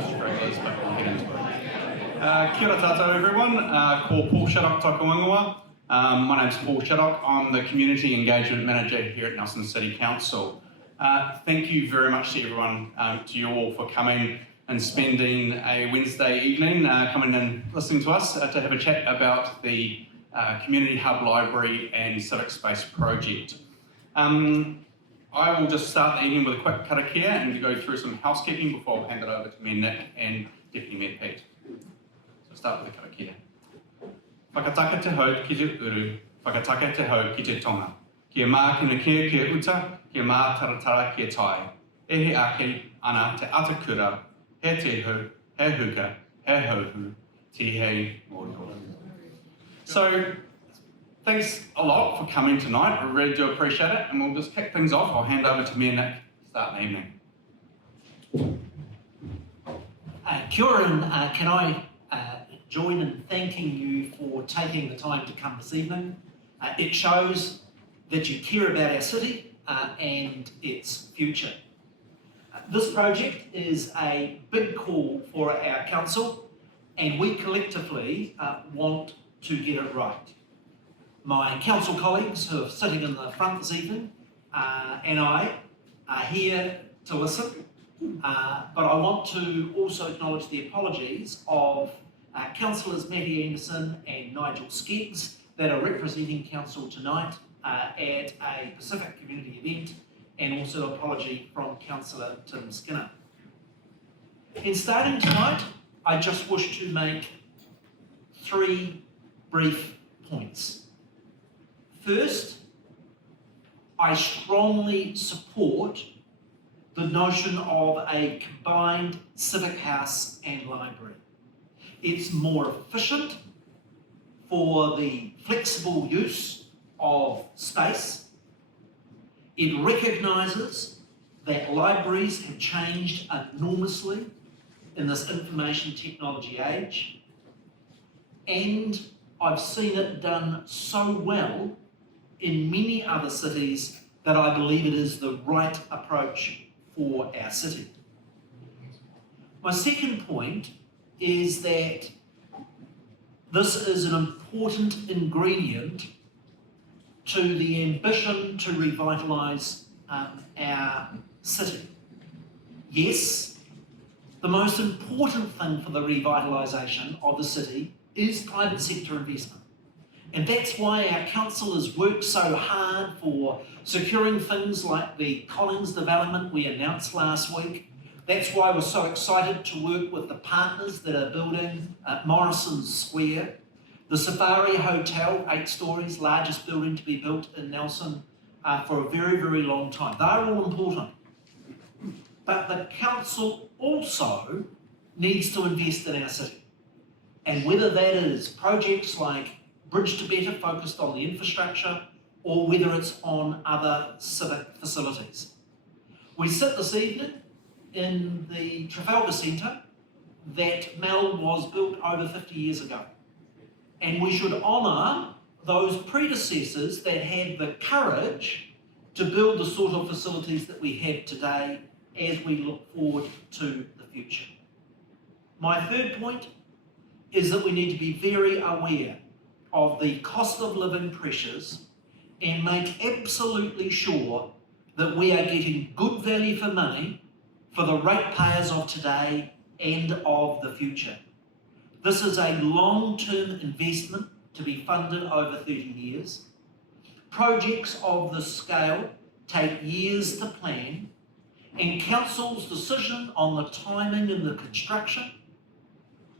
few stragglers, but we'll get into it. Kia ora tātou everyone, ko Paul Shaddock tōku ingoa. My name's Paul Shaddock. I'm the Community Engagement Manager here at Nelson City Council. Thank you very much to everyone, to you all for coming and spending a Wednesday evening coming and listening to us to have a chat about the Community Hub Library and Civic Space project. I will just start the evening with a quick karakia and go through some housekeeping before I'll hand it over to Mayor Nick and Deputy Mayor Pete. So start with the karakia. Whakataka te hau ki te uru, whakataka te hau ki te tonga. Kia mā kina kia kia uta, kia mā taratara kia tai. E he ake ana te atakura, he te hu, he huka, he hauhu, te hei mōrero. So, thanks a lot for coming tonight. I really do appreciate it, and we'll just kick things off. I'll hand over to Mayor Nick to start the evening. Kia ora, and can I join in thanking you for taking the time to come this evening. It shows that you care about our city and its future. This project is a big call for our council, and we collectively want to get it right. My council colleagues who are sitting in the front this evening and I are here to listen, but I want to also acknowledge the apologies of Councillors Matty Anderson and Nigel Skeggs that are representing council tonight at a Pacific community event, and also apology from Councillor Tim Skinner. In starting tonight, I just wish to make 3 brief points. First, I strongly support the notion of a combined civic house and library. It's more efficient for the flexible use of space. It recognises that libraries have changed enormously in this information technology age, and I've seen it done so well in many other cities that I believe it is the right approach for our city. My second point is that this is an important ingredient to the ambition to revitalise our city. Yes, the most important thing for the revitalisation of the city is private sector investment. And that's why our council has worked so hard for securing things like the Collins development we announced last week. That's why we're so excited to work with the partners that are building Morrison Square, the Safari Hotel, 8 stories, largest building to be built in Nelson for a very, very long time. They're all important. But the council also needs to invest in our city. And whether that is projects like Bridge to Better focused on the infrastructure, or whether it's on other civic facilities. We sit this evening in the Trafalgar Centre that Mel was built over 50 years ago. And we should honour those predecessors that had the courage to build the sort of facilities that we have today as we look forward to the future. My third point is that we need to be very aware of the cost of living pressures and make absolutely sure that we are getting good value for money for the ratepayers of today and of the future. This is a long-term investment to be funded over 30 years. Projects of this scale take years to plan, and council's decision on the timing and the construction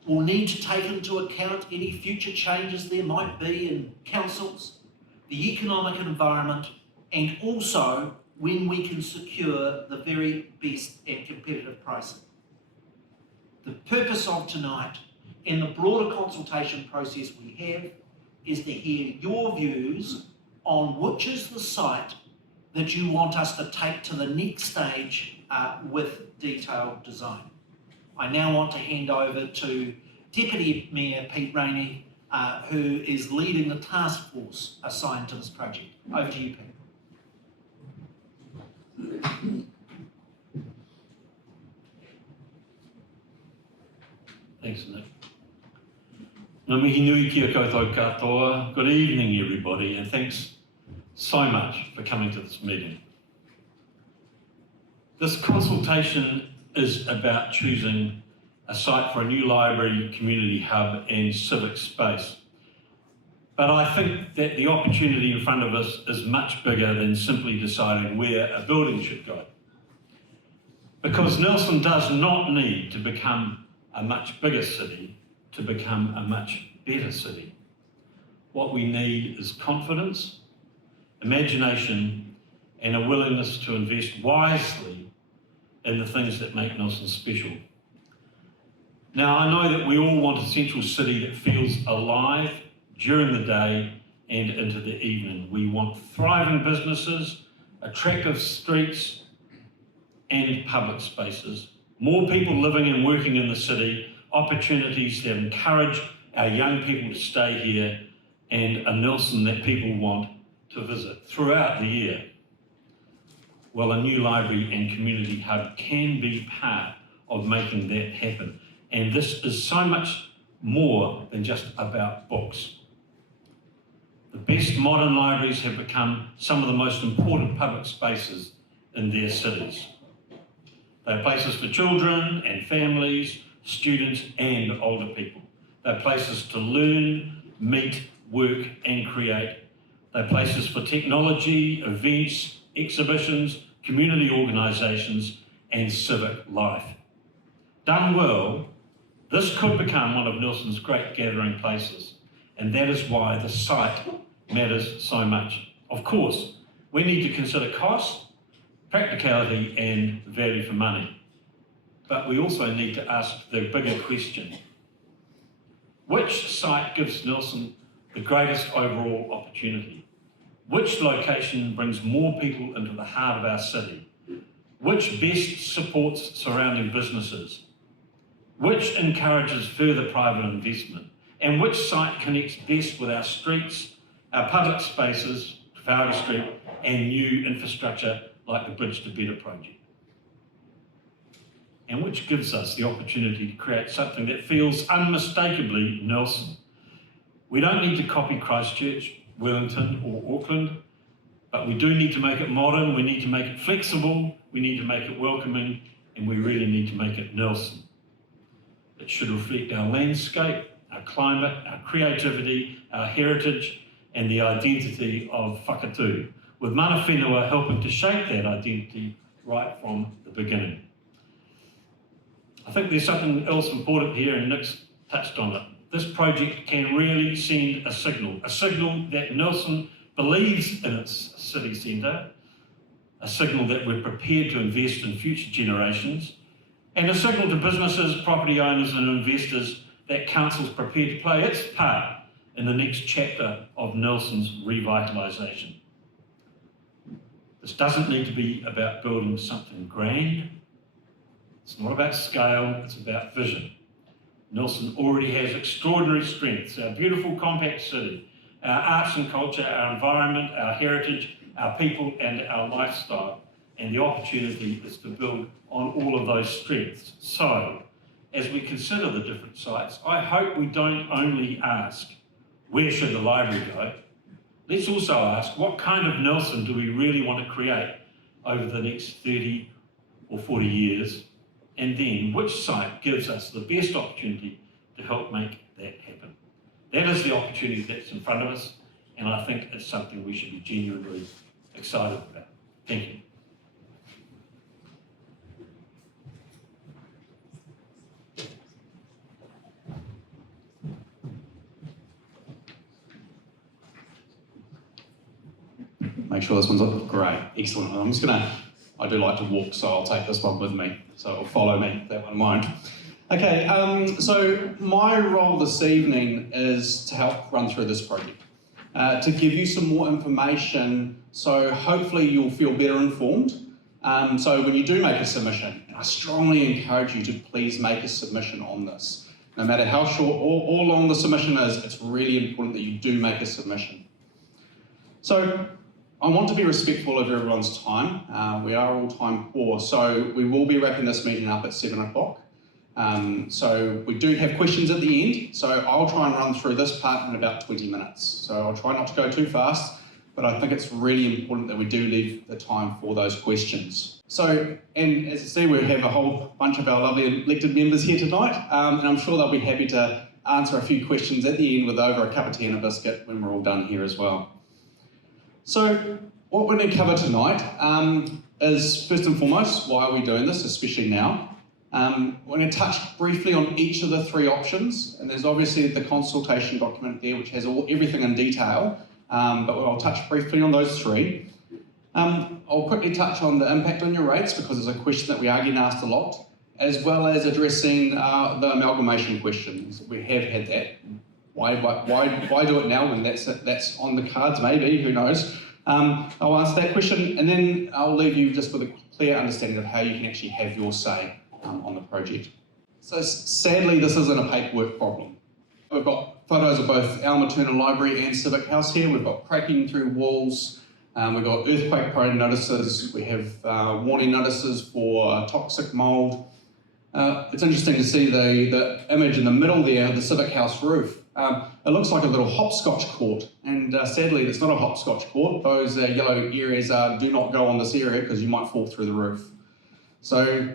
will need to take into account any future changes there might be in councils, the economic environment, and also when we can secure the very best and competitive pricing. The purpose of tonight and the broader consultation process we have is to hear your views on which is the site that you want us to take to the next stage with detailed design. I now want to hand over to Deputy Mayor Pete Rainey, who is leading the task force assigned to this project. Over to you, Pete. Thanks, Nick. Ngā mihi nui kia koutou katoa. Good evening, everybody, and thanks so much for coming to this meeting. This consultation is about choosing a site for a new library, community hub and civic space. But I think that the opportunity in front of us is much bigger than simply deciding where a building should go. Because Nelson does not need to become a much bigger city to become a much better city. What we need is confidence, imagination, and a willingness to invest wisely in the things that make Nelson special. Now, I know that we all want a central city that feels alive during the day and into the evening. We want thriving businesses, attractive streets, and public spaces, more people living and working in the city, opportunities that encourage our young people to stay here, and a Nelson that people want to visit throughout the year. Well, a new library and community hub can be part of making that happen. And this is so much more than just about books. The best modern libraries have become some of the most important public spaces in their cities. They're places for children and families, students and older people. They're places to learn, meet, work and create. They're places for technology, events, exhibitions, community organisations and civic life. Done well, this could become one of Nelson's great gathering places, and that is why the site matters so much. Of course, we need to consider cost, practicality and value for money, but we also need to ask the bigger question. Which site gives Nelson the greatest overall opportunity? Which location brings more people into the heart of our city? Which best supports surrounding businesses? Which encourages further private investment? And which site connects best with our streets, our public spaces, Trafalgar Street, and new infrastructure like the Bridge to Better project? And which gives us the opportunity to create something that feels unmistakably Nelson. We don't need to copy Christchurch, Wellington or Auckland, but we do need to make it modern, we need to make it flexible, we need to make it welcoming, and we really need to make it Nelson. It should reflect our landscape, our climate, our creativity, our heritage, and the identity of whakatū, with mana whenua helping to shape that identity right from the beginning. I think there's something else important here, and Nick's touched on it. This project can really send a signal that Nelson believes in its city centre, a signal that we're prepared to invest in future generations, and a signal to businesses, property owners and investors that Council's prepared to play its part in the next chapter of Nelson's revitalisation. This doesn't need to be about building something grand. It's not about scale, it's about vision. Nelson already has extraordinary strengths, our beautiful compact city, our arts and culture, our environment, our heritage, our people and our lifestyle. And the opportunity is to build on all of those strengths. So, as we consider the different sites, I hope we don't only ask, where should the library go? Let's also ask, what kind of Nelson do we really want to create over the next 30 or 40 years? And then, which site gives us the best opportunity to help make that happen? That is the opportunity that's in front of us, and I think it's something we should be genuinely excited about. Thank you. Make sure this one's up. Great, excellent. I do like to walk, so I'll take this one with me. So it'll follow me, that one won't. Okay, so my role this evening is to help run through this project, to give you some more information, so hopefully you'll feel better informed. So when you do make a submission, and I strongly encourage you to please make a submission on this. No matter how short or long the submission is, it's really important that you do make a submission. So I want to be respectful of everyone's time. We are all time poor, so we will be wrapping this meeting up at 7 o'clock. So we do have questions at the end, so I'll try and run through this part in about 20 minutes. So I'll try not to go too fast, but I think it's really important that we do leave the time for those questions. So, and as I see, we have a whole bunch of our lovely elected members here tonight, and I'm sure they'll be happy to answer a few questions at the end with over a cup of tea and a biscuit when we're all done here as well. So what we're going to cover tonight is, first and foremost, why are we doing this, especially now? We're going to touch briefly on each of the three options, and there's obviously the consultation document there which has everything in detail, but I'll touch briefly on those three. I'll quickly touch on the impact on your rates because it's a question that we are getting asked a lot, as well as addressing the amalgamation questions. We have had that. Why do it now when that's on the cards? Maybe, who knows? I'll answer that question, and then I'll leave you just with a clear understanding of how you can actually have your say on the project. So sadly, this isn't a paperwork problem. We've got photos of both our maternal library and civic house here. We've got cracking through walls. We've got earthquake-prone notices. We have warning notices for toxic mould. It's interesting to see the image in the middle there, the civic house roof. It looks like a little hopscotch court, and sadly, it's not a hopscotch court. Those yellow areas do not go on this area because you might fall through the roof. So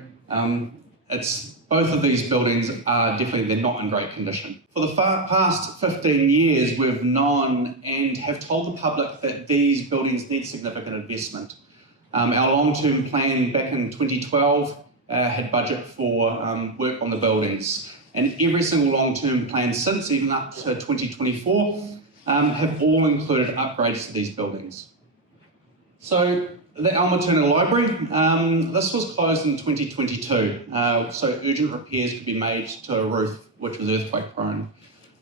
both of these buildings are they're not in great condition. For the past 15 years, we've known and have told the public that these buildings need significant investment. Our long-term plan back in 2012 had budget for work on the buildings. And every single long-term plan since, even up to 2024, have all included upgrades to these buildings. So the Our Maternal Library, this was closed in 2022, so urgent repairs could be made to a roof which was earthquake prone.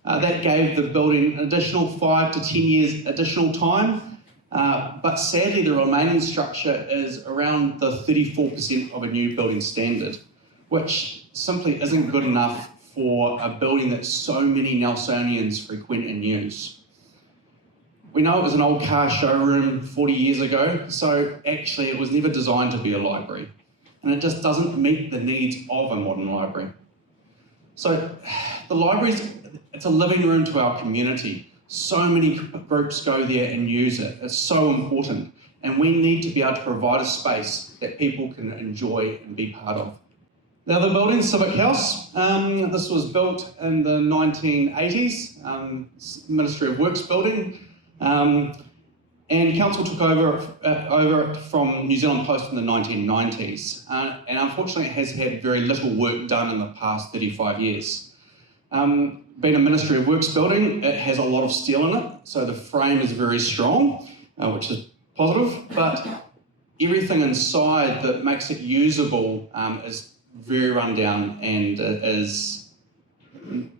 That gave the building an additional 5 to 10 years additional time, but sadly the remaining structure is around the 34% of a new building standard, which simply isn't good enough for a building that so many Nelsonians frequent and use. We know it was an old car showroom 40 years ago, so actually it was never designed to be a library, and it just doesn't meet the needs of a modern library. So the library, it's a living room to our community. So many groups go there and use it. It's so important, and we need to be able to provide a space that people can enjoy and be part of. Now the building, Civic House, this was built in the 1980s, Ministry of Works building. And council took over it from New Zealand Post in the 1990s, and unfortunately it has had very little work done in the past 35 years. Being a Ministry of Works building, it has a lot of steel in it, so the frame is very strong, which is positive, but everything inside that makes it usable is very run down and is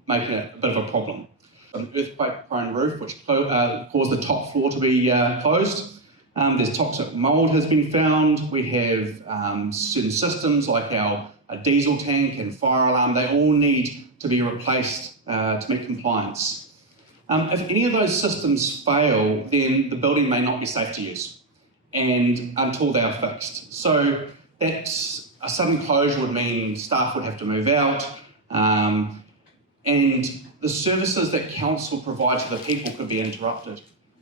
making it a bit of a problem. An earthquake-prone roof, which caused the top floor to be closed. There's toxic mould has been found. We have certain systems like our diesel tank and fire alarm. They all need to be replaced to meet compliance. If any of those systems fail, then the building may not be safe to use, and until they are fixed. So that's a sudden closure would mean staff would have to move out, and the services that council provide to the people could be interrupted.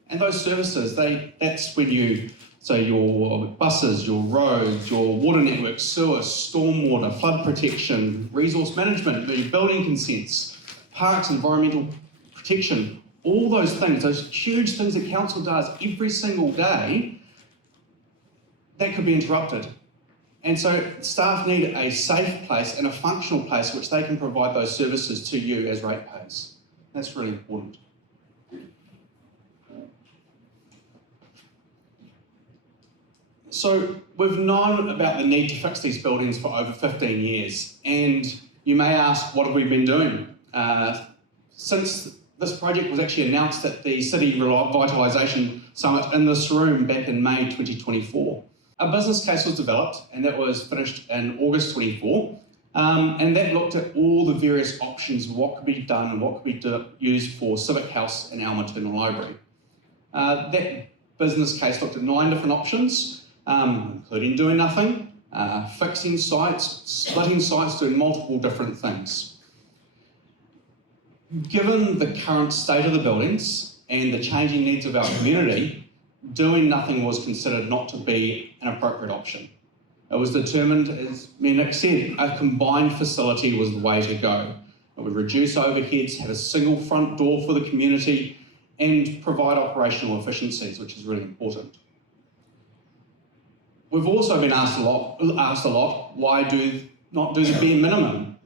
And those services, that's when your buses, your roads, your water network, sewer, stormwater, flood protection, resource management, the building consents, parks, environmental protection, all those things, those huge things that council does every single day, that could be interrupted. And so staff need a safe place and a functional place which they can provide those services to you as ratepayers. That's really important. So we've known about the need to fix these buildings for over 15 years, and you may ask, what have we been doing? Since this project was actually announced at the City Revitalisation Summit in this room back in May 2024. A business case was developed, and that was finished in August 24, and that looked at all the various options of what could be done and what could be used for Civic House and our maternal library. That business case looked at 9 different options, including doing nothing, fixing sites, splitting sites, doing multiple different things. Given the current state of the buildings and the changing needs of our community, doing nothing was considered not to be an appropriate option. It was determined, as Nick said, a combined facility was the way to go. It would reduce overheads, have a single front door for the community, and provide operational efficiencies, which is really important. We've also been asked a lot, why not do the bare minimum?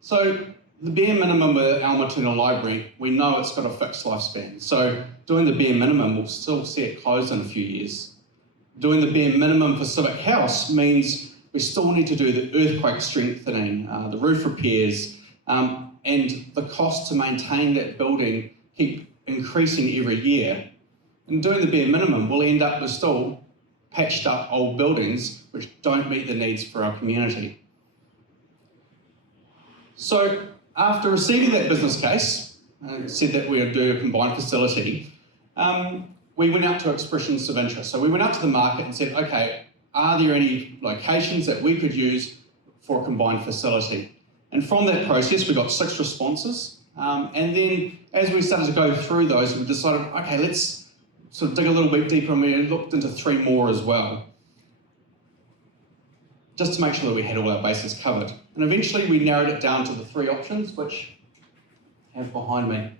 So the bare minimum with our maternal library, we know it's got a fixed lifespan. So doing the bare minimum, we'll still see it closed in a few years. Doing the bare minimum for Civic House means we still need to do the earthquake strengthening, the roof repairs, and the cost to maintain that building keep increasing every year. And doing the bare minimum, we'll end up with still patched up old buildings which don't meet the needs for our community. So after receiving that business case, said that we would do a combined facility, we went out to expressions of interest. So we went out to the market and said, okay, are there any locations that we could use for a combined facility? And from that process, we got 6 responses. And then as we started to go through those, we decided, okay, let's sort of dig a little bit deeper, and we looked into 3 more as well, just to make sure that we had all our bases covered. And eventually we narrowed it down to the 3 options, which I have behind me.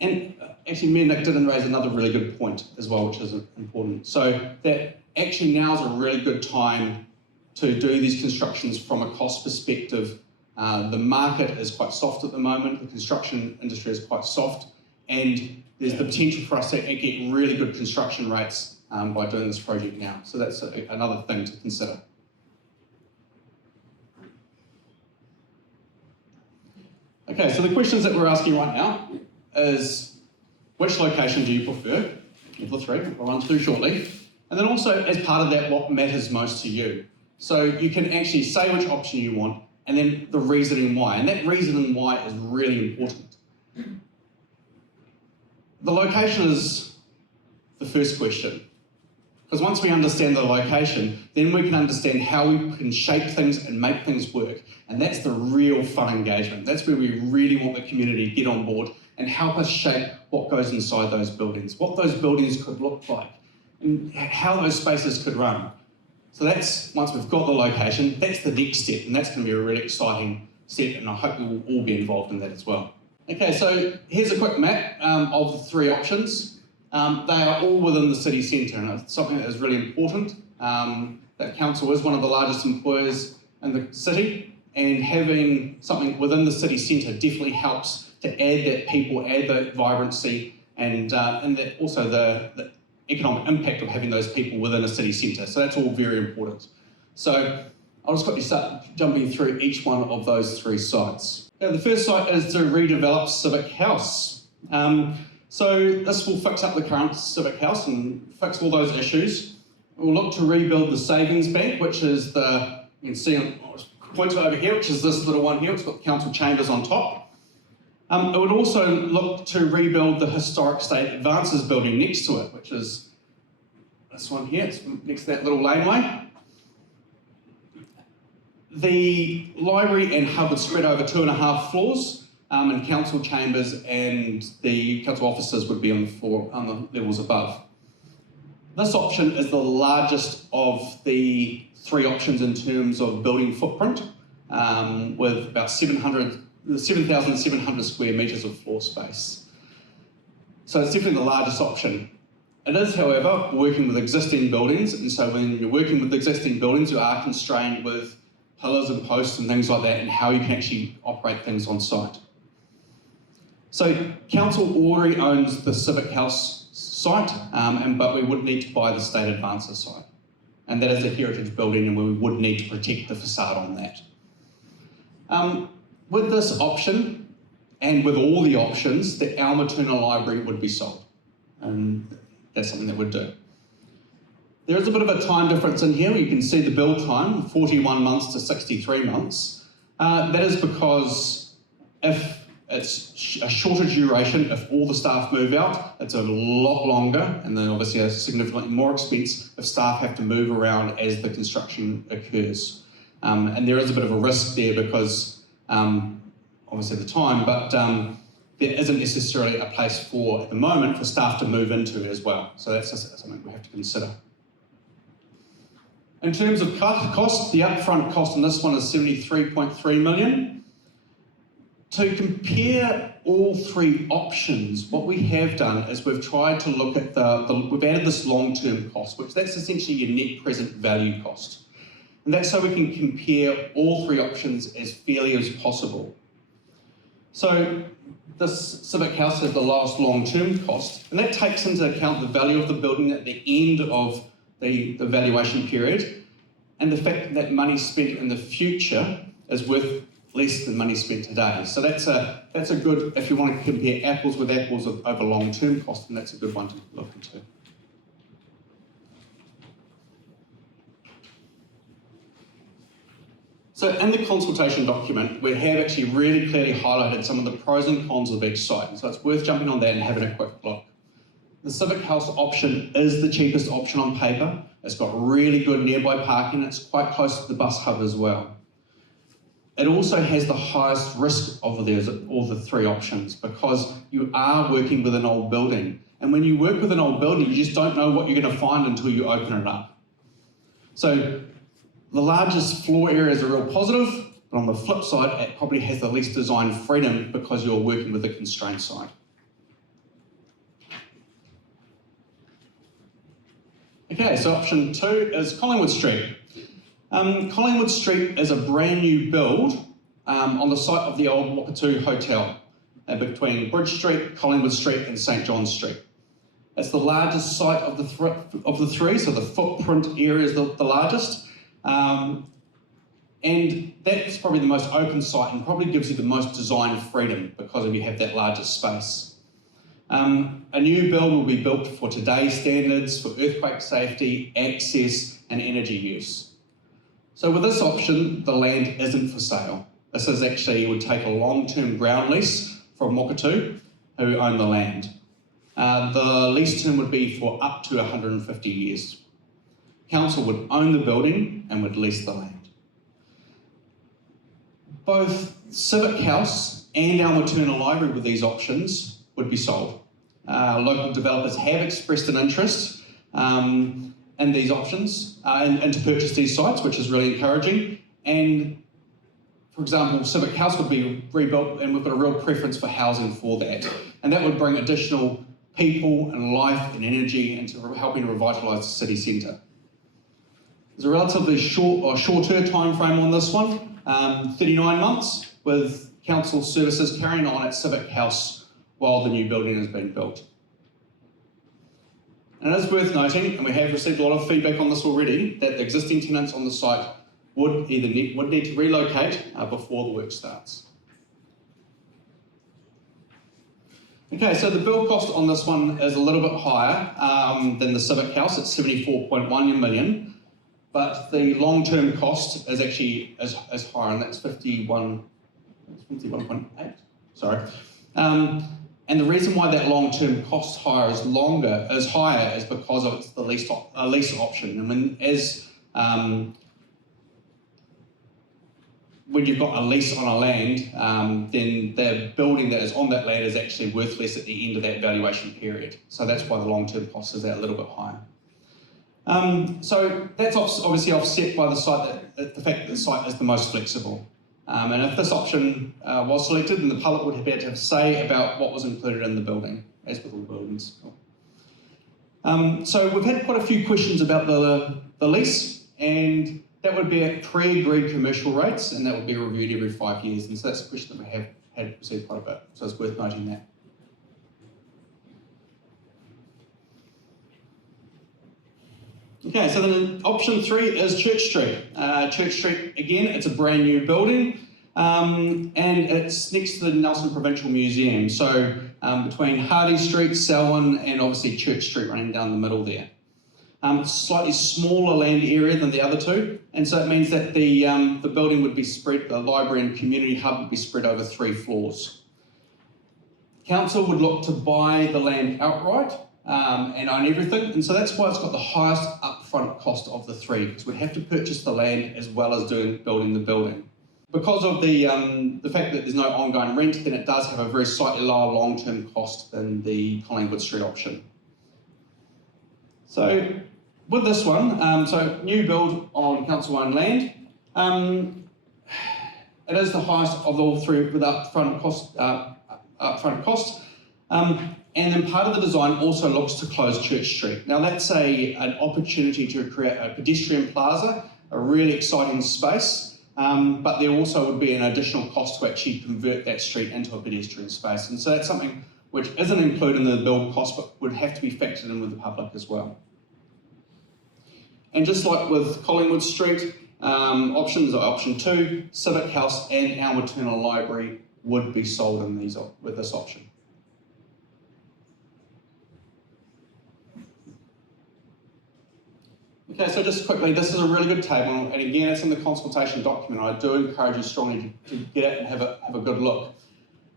And actually, me and Nick did raise another really good point as well, which is important. So that actually now is a really good time to do these constructions from a cost perspective. The market is quite soft at the moment, the construction industry is quite soft, and there's the potential for us to get really good construction rates by doing this project now. So that's another thing to consider. Okay, so the questions that we're asking right now is, which location do you prefer? Of the 3, I'll run through shortly. And then also, as part of that, what matters most to you? So you can actually say which option you want, and then the reasoning why. And that reasoning why is really important. The location is the first question. Because once we understand the location, then we can understand how we can shape things and make things work. And that's the real fun engagement. That's where we really want the community to get on board and help us shape what goes inside those buildings, what those buildings could look like, and how those spaces could run. So that's, once we've got the location, that's the next step, and that's going to be a really exciting step, and I hope we will all be involved in that as well. Okay, so here's a quick map of the 3 options. They are all within the city centre, and it's something that is really important. That council is one of the largest employers in the city, and having something within the city centre definitely helps to add that people, add that vibrancy, and that also the economic impact of having those people within a city centre. So that's all very important. So I'll just quickly start jumping through each one of those 3 sites. Okay, the first site is to redevelop Civic House. So this will fix up the current Civic House and fix all those issues. We'll look to rebuild the savings bank, which is the, you can see on pointer over here, which is this little one here. It's got council chambers on top. It would also look to rebuild the Historic State Advances building next to it, which is this one here. It's next to that little laneway. The library and hub would spread over 2.5 floors, and council chambers and the council offices would be on the levels above. This option is the largest of the 3 options in terms of building footprint, with about 7,700 square metres of floor space. So it's definitely the largest option. It is, however, working with existing buildings, and so when you're working with existing buildings, you are constrained with pillars and posts and things like that, and how you can actually operate things on site. So council already owns the Civic House site, but we would need to buy the State Advances site. And that is a heritage building, and we would need to protect the facade on that. With this option, and with all the options, our maternal library would be sold. And that's something that we'd do. There is a bit of a time difference in here. You can see the build time, 41 months to 63 months. That is because if it's a shorter duration. If all the staff move out, it's a lot longer, and then obviously a significantly more expense if staff have to move around as the construction occurs. And there is a bit of a risk there because obviously the time, but there isn't necessarily a place for, at the moment, for staff to move into as well. So that's just something we have to consider. In terms of cost, the upfront cost on this one is $73.3 million. To compare all three options, what we have done is we've tried to look at we've added this long-term cost, which that's essentially your net present value cost. And that's so we can compare all three options as fairly as possible. So this civic house has the lowest long-term cost, and that takes into account the value of the building at the end of the valuation period, and the fact that money spent in the future is worth less than money spent today. So that's a good, if you want to compare apples with apples over long-term cost, and that's a good one to look into. So in the consultation document, we have actually really clearly highlighted some of the pros and cons of each site. And so it's worth jumping on that and having a quick look. The civic house option is the cheapest option on paper. It's got really good nearby parking. It's quite close to the bus hub as well. It also has the highest risk of all the three options because you are working with an old building. And when you work with an old building, you just don't know what you're going to find until you open it up. So the largest floor area is a real positive, but on the flip side, it probably has the least design freedom because you're working with a constrained site. Okay, so option 2 is Collingwood Street. Collingwood Street is a brand new build on the site of the old Wakatu Hotel between Bridge Street, Collingwood Street and St John Street. It's the largest site of the three, so the footprint area is the largest. And that's probably the most open site and probably gives you the most design freedom because you have that larger space. A new build will be built for today's standards for earthquake safety, access and energy use. So with this option, the land isn't for sale. This is actually, would take a long-term ground lease from Wakatu, who own the land. The lease term would be for up to 150 years. Council would own the building and would lease the land. Both Civic House and our maternal library with these options would be sold. Local developers have expressed an interest in these options and to purchase these sites, which is really encouraging. And for example, Civic House would be rebuilt and we've got a real preference for housing for that. And that would bring additional people and life and energy into helping revitalise the city centre. There's a relatively shorter time frame on this one, 39 months, with council services carrying on at Civic House while the new building has been built. And it is worth noting, and we have received a lot of feedback on this already, that the existing tenants on the site would need to relocate before the work starts. Okay, so the build cost on this one is a little bit higher than the Civic House at $74.1 million. But the long-term cost is actually as higher, and that's 51.8. Sorry. And the reason why that long-term cost is higher is because of it's the lease option. I mean, when you've got a lease on a land, then the building that is on that land is actually worth less at the end of that valuation period. So that's why the long-term cost is a little bit higher. So that's obviously offset by the fact that the site is the most flexible. And if this option was selected, then the public would have had to have a say about what was included in the building, as with all buildings. So we've had quite a few questions about the lease, and that would be at pre-agreed commercial rates, and that would be reviewed every 5 years. And so that's a question that we have had received quite a bit, so it's worth noting that. Okay, so then option 3 is Church Street. Church Street, again, it's a brand new building and it's next to the Nelson Provincial Museum. So between Hardy Street, Selwyn and obviously Church Street running down the middle there. It's a slightly smaller land area than the other two, and so it means that the building would be spread, the library and community hub would be spread over 3 floors. council would look to buy the land outright and own everything, and so that's why it's got the highest upfront cost of the three, because we'd have to purchase the land as well as building the building. Because of the fact that there's no ongoing rent, then it does have a very slightly lower long-term cost than the Collingwood Street option. So with this one, so new build on council-owned land, it is the highest of all three with upfront cost. And then part of the design also looks to close Church Street. Now that's an opportunity to create a pedestrian plaza, a really exciting space, but there also would be an additional cost to actually convert that street into a pedestrian space. And so that's something which isn't included in the build cost, but would have to be factored in with the public as well. And just like with Collingwood Street, options are option 2, Civic House and our maternal library would be sold in with this option. Okay, so just quickly, this is a really good table, and again, it's in the consultation document. I do encourage you strongly to get it and have a good look.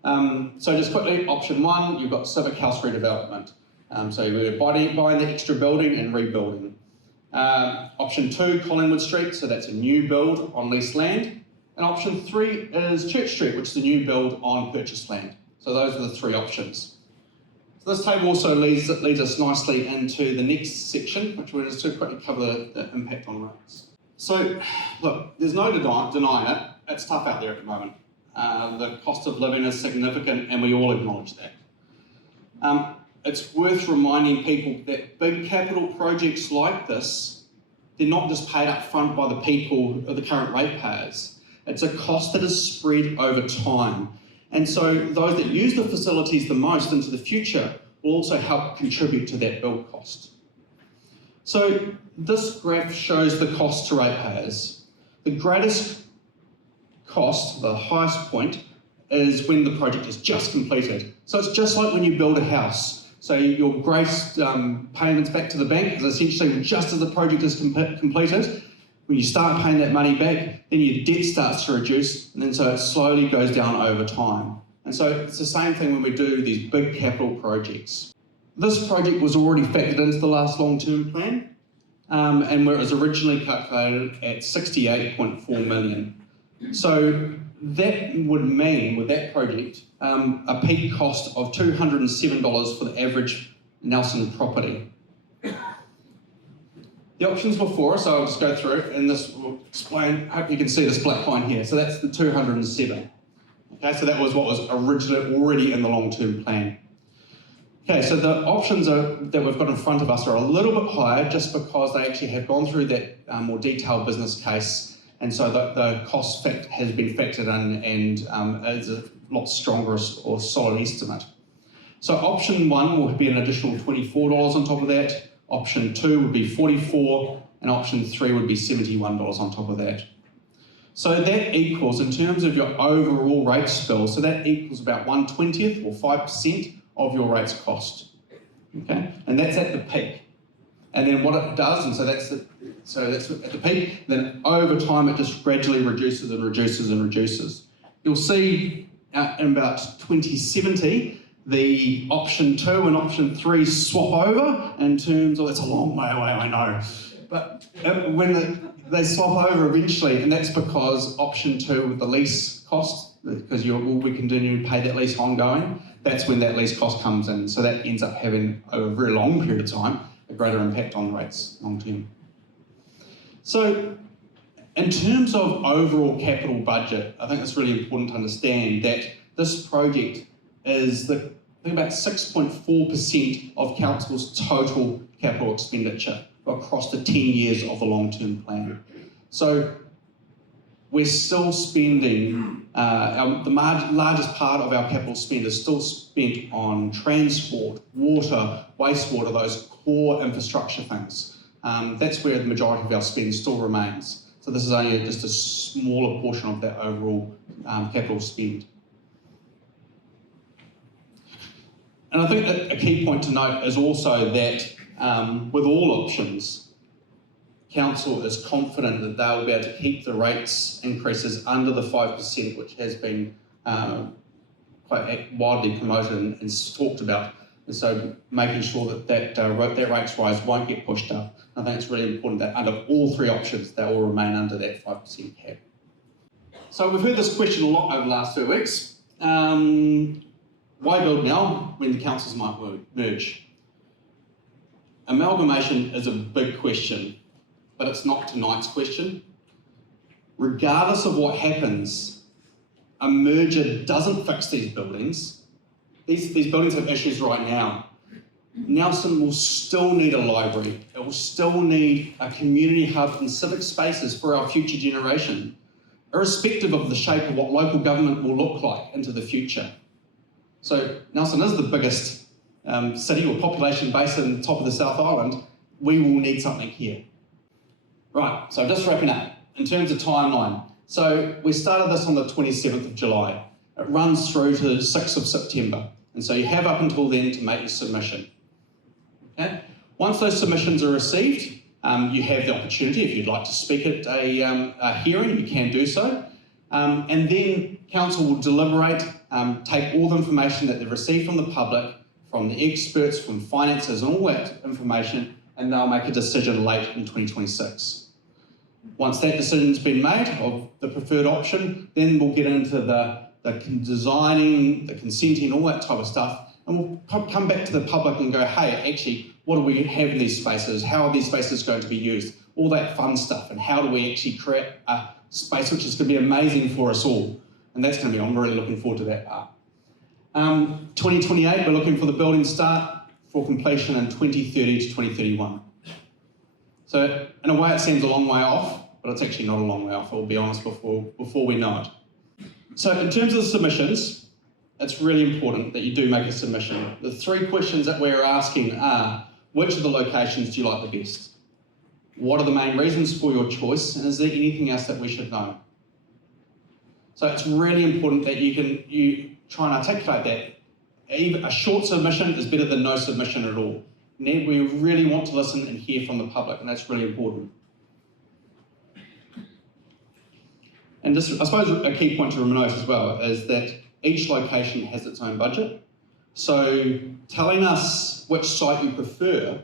So just quickly, option 1, you've got Civic House redevelopment. So you're buying the extra building and rebuilding. Option 2, Collingwood Street, so that's a new build on leased land. And option 3 is Church Street, which is a new build on purchased land. So those are the 3 options. So this table also leads us nicely into the next section, which we'll just quickly cover the impact on rates. So look, there's no denying it, it's tough out there at the moment. The cost of living is significant and we all acknowledge that. It's worth reminding people that big capital projects like this, they're not just paid up front by the people or the current ratepayers. It's a cost that is spread over time. And so those that use the facilities the most into the future will also help contribute to that build cost. So this graph shows the cost to ratepayers. The greatest cost, the highest point, is when the project is just completed. So it's just like when you build a house. So your grace payments back to the bank is essentially just as the project is completed. When you start paying that money back, then your debt starts to reduce, and then so it slowly goes down over time. And so it's the same thing when we do these big capital projects. This project was already factored into the last long-term plan, and where it was originally calculated at 68.4 million. So that would mean, with that project, a peak cost of $207 for the average Nelson property. The options before us, so I'll just go through it, and this will explain, hope you can see this black line here. So that's the 207. Okay, so that was what was originally already in the long-term plan. Okay, so the options that we've got in front of us are a little bit higher just because they actually have gone through that more detailed business case, and so the cost has been factored in and is a lot stronger or solid estimate. So option 1 will be an additional $24 on top of that. Option 2 would be $44, and option 3 would be $71 on top of that. So that equals, in terms of your overall rates bill, so that equals about 1/20th or 5% of your rates cost. Okay, and that's at the peak. And then what it does, and so that's at the peak. Then over time, it just gradually reduces and reduces and reduces. You'll see in about 2070. The option 2 and option 3 swap over in terms of, it's a long way away, I know, but when they swap over eventually, and that's because option 2 with the lease cost, because we continue to pay that lease ongoing, that's when that lease cost comes in. So that ends up having, over a very long period of time, a greater impact on rates long term. So in terms of overall capital budget, I think it's really important to understand that this project is about 6.4% of council's total capital expenditure across the 10 years of the long-term plan. So we're still spending, the largest part of our capital spend is still spent on transport, water, wastewater, those core infrastructure things. That's where the majority of our spend still remains. So this is only just a smaller portion of that overall capital spend. And I think a key point to note is also that with all options, council is confident that they'll be able to keep the rates increases under the 5%, which has been quite widely promoted and talked about. And so making sure that rates rise won't get pushed up. I think it's really important that under all three options, they will remain under that 5% cap. So we've heard this question a lot over the last 2 weeks. Why build now when the councils might merge? Amalgamation is a big question, but it's not tonight's question. Regardless of what happens, a merger doesn't fix these buildings. These buildings have issues right now. Nelson will still need a library. It will still need a community hub and civic spaces for our future generation, irrespective of the shape of what local government will look like into the future. So Nelson is the biggest city or population base in the top of the South Island. We will need something here. Right, so just wrapping up. In terms of timeline, so we started this on the 27th of July. It runs through to 6th of September. And so you have up until then to make your submission. Okay? Once those submissions are received, you have the opportunity, if you'd like to speak at a hearing, you can do so. And then council will deliberate, take all the information that they've received from the public, from the experts, from finances, and all that information, and they'll make a decision late in 2026. Once that decision's been made of the preferred option, then we'll get into the designing, the consenting, all that type of stuff, and we'll come back to the public and go, hey, actually, what do we have in these spaces? How are these spaces going to be used? All that fun stuff, and how do we actually create a space which is going to be amazing for us all? And that's going to be, I'm really looking forward to that part. 2028, we're looking for the building start for completion in 2030 to 2031. So in a way it seems a long way off, but it's actually not a long way off, I'll be honest, before we know it. So in terms of the submissions, it's really important that you do make a submission. The 3 questions that we're asking are, which of the locations do you like the best? What are the main reasons for your choice? And is there anything else that we should know? So it's really important that you try and articulate that. Even a short submission is better than no submission at all. We really want to listen and hear from the public, and that's really important. And just, I suppose a key point to note as well is that each location has its own budget. So telling us which site you prefer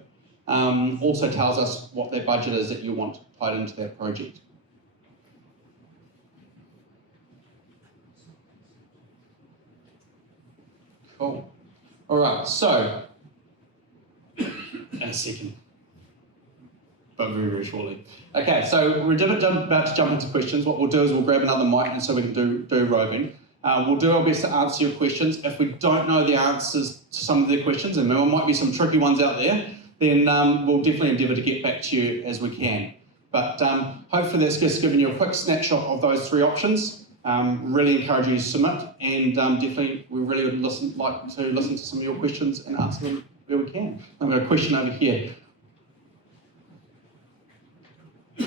also tells us what their budget is that you want tied into that project. Cool. All right, so in a second, but very, very shortly. Okay, so we're about to jump into questions. What we'll do is we'll grab another mic and so we can do roving. We'll do our best to answer your questions. If we don't know the answers to some of the questions, and there might be some tricky ones out there, then we'll definitely endeavour to get back to you as we can. But hopefully that's just given you a quick snapshot of those 3 options. Really encourage you to submit, and definitely we really would like to listen to some of your questions and answer them where we can. I've got a question over here. I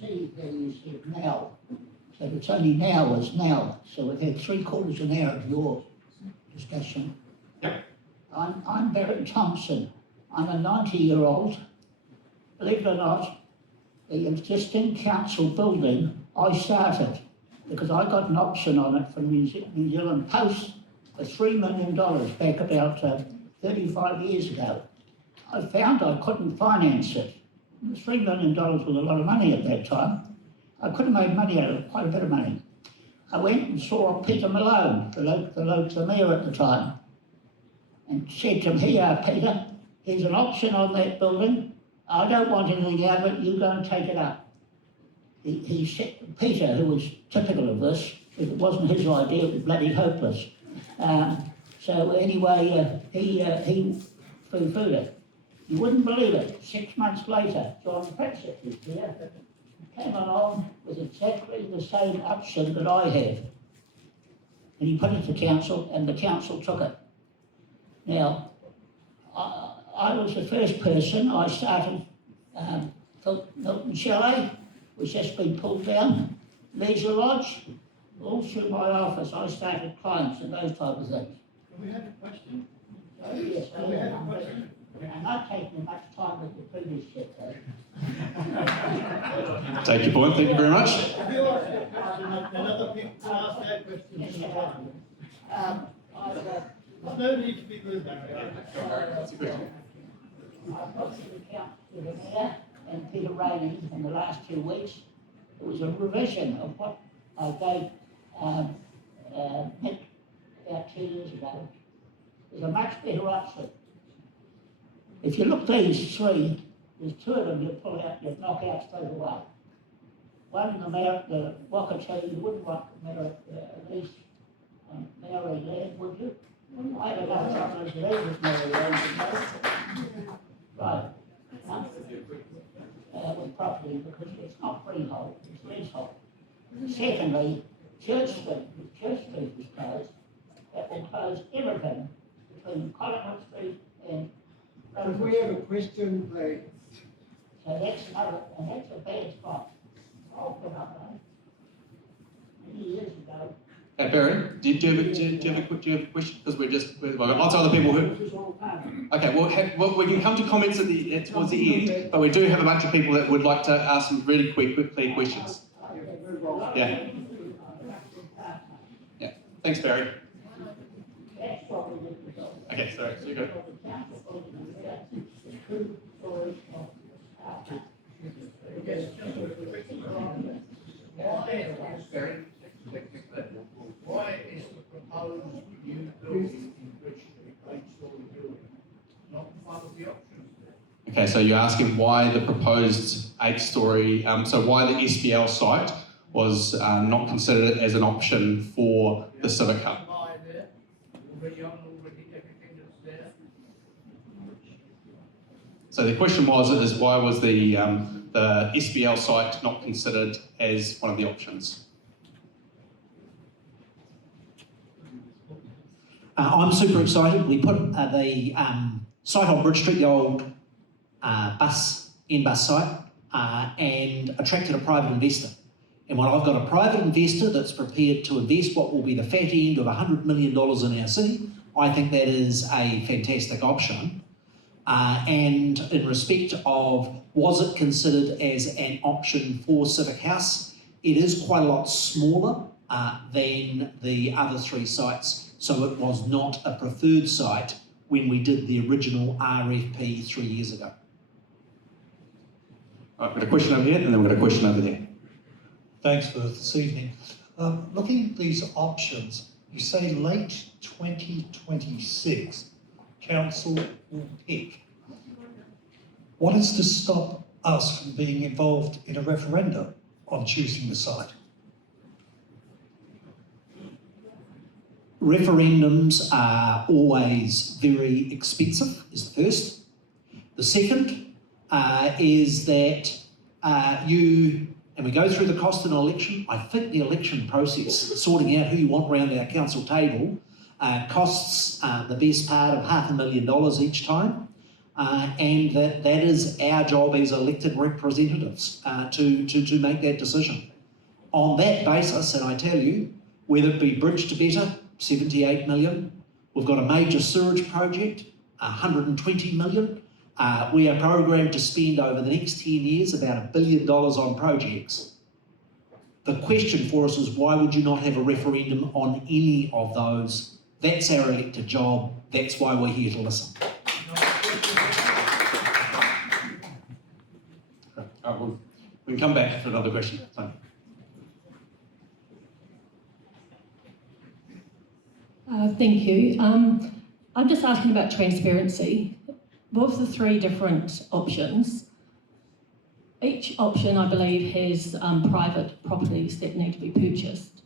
see that you said now, so it's only now as now, so we've had 3/4 an hour of your discussion. Yep. I'm Barrett Thompson. I'm a 90-year-old. Believe it or not, the existing council building I started because I got an option on it from New Zealand Post for $3 million back about 35 years ago. I found I couldn't finance it. $3 million was a lot of money at that time. I could have made money out of it, quite a bit of money. I went and saw Peter Malone, the mayor at the time, and said to him, here, Peter, here's an option on that building. I don't want anything out of it, you go and take it up. He said, Peter, who was typical of this, if it wasn't his idea, it was bloody hopeless. So anyway, he poo-pooed it. You wouldn't believe it. 6 months later, John Pratchett was here, came along with exactly the same option that I have. And he put it to council, and the council took it. Now, I was the first person. I started Milton Chalet, which has been pulled down. Leisure Lodge, all through my office, I started clients and those type of things. We had a question. Oh, yes, We had a question. I'm not taking much time with the previous shit, though. Take your point, thank you very much. Another people ask that question. No need to be moved. That's a question. I've got to the mayor and Peter Rainey in the last 2 weeks. It was a revision of what I gave Nick about 2 years ago. There's a much better option. If you look at these three, there's 2 of them you pull out, you knock out straight away. One, the Wakatee, you wouldn't want at least Mary Land, would you? I don't know if I'm going with Mary Land, right? With property, because it's not freehold, it's leasehold. Secondly, Church Street is closed. That will close everything between Collingwood Street and. If we have a question, please. So that's a bad spot. I'll put up on many years ago. Barry, do you have a question? Because we've got lots of other people who. This is all done. Okay, well, we can come to comments towards the end, but we do have a bunch of people that would like to ask some really quickly questions. Yeah. Yeah. Thanks, Barry. Okay, sorry. So you go. Why is the proposed new building in Bridge Street 8-storey building not one of the options? Okay, so you're asking why the proposed 8-storey, so why the SPL site was not considered as an option for the Civic Hub. There, already everything that's there. So the question is why was the SPL site not considered as one of the options? I'm super excited. We put the site on Bridge Street, the old bus site, and attracted a private investor. And when I've got a private investor that's prepared to invest what will be the fat end of $100 million in our city, I think that is a fantastic option. And in respect of was it considered as an option for Civic House, it is quite a lot smaller than the other 3 sites. So it was not a preferred site when we did the original RFP 3 years ago. I've got a question over here, and then we've got a question over there. Thanks for this evening. Looking at these options, you say late 2026, council will pick. What is to stop us from being involved in a referendum on choosing the site? Referendums are always very expensive, is the first. The second is that and we go through the cost of an election. I think the election process, sorting out who you want around our council table, costs the best part of $500,000 each time. And that is our job as elected representatives to make that decision. On that basis, and I tell you, whether it be Bridge to Better, 78 million. We've got a major sewage project, 120 million. We are programmed to spend over the next 10 years about $1 billion on projects. The question for us is why would you not have a referendum on any of those? That's our elected job. That's why we're here to listen. We can come back to another question. Sorry. Thank you. I'm just asking about transparency. Of the 3 different options, each option, I believe, has private properties that need to be purchased.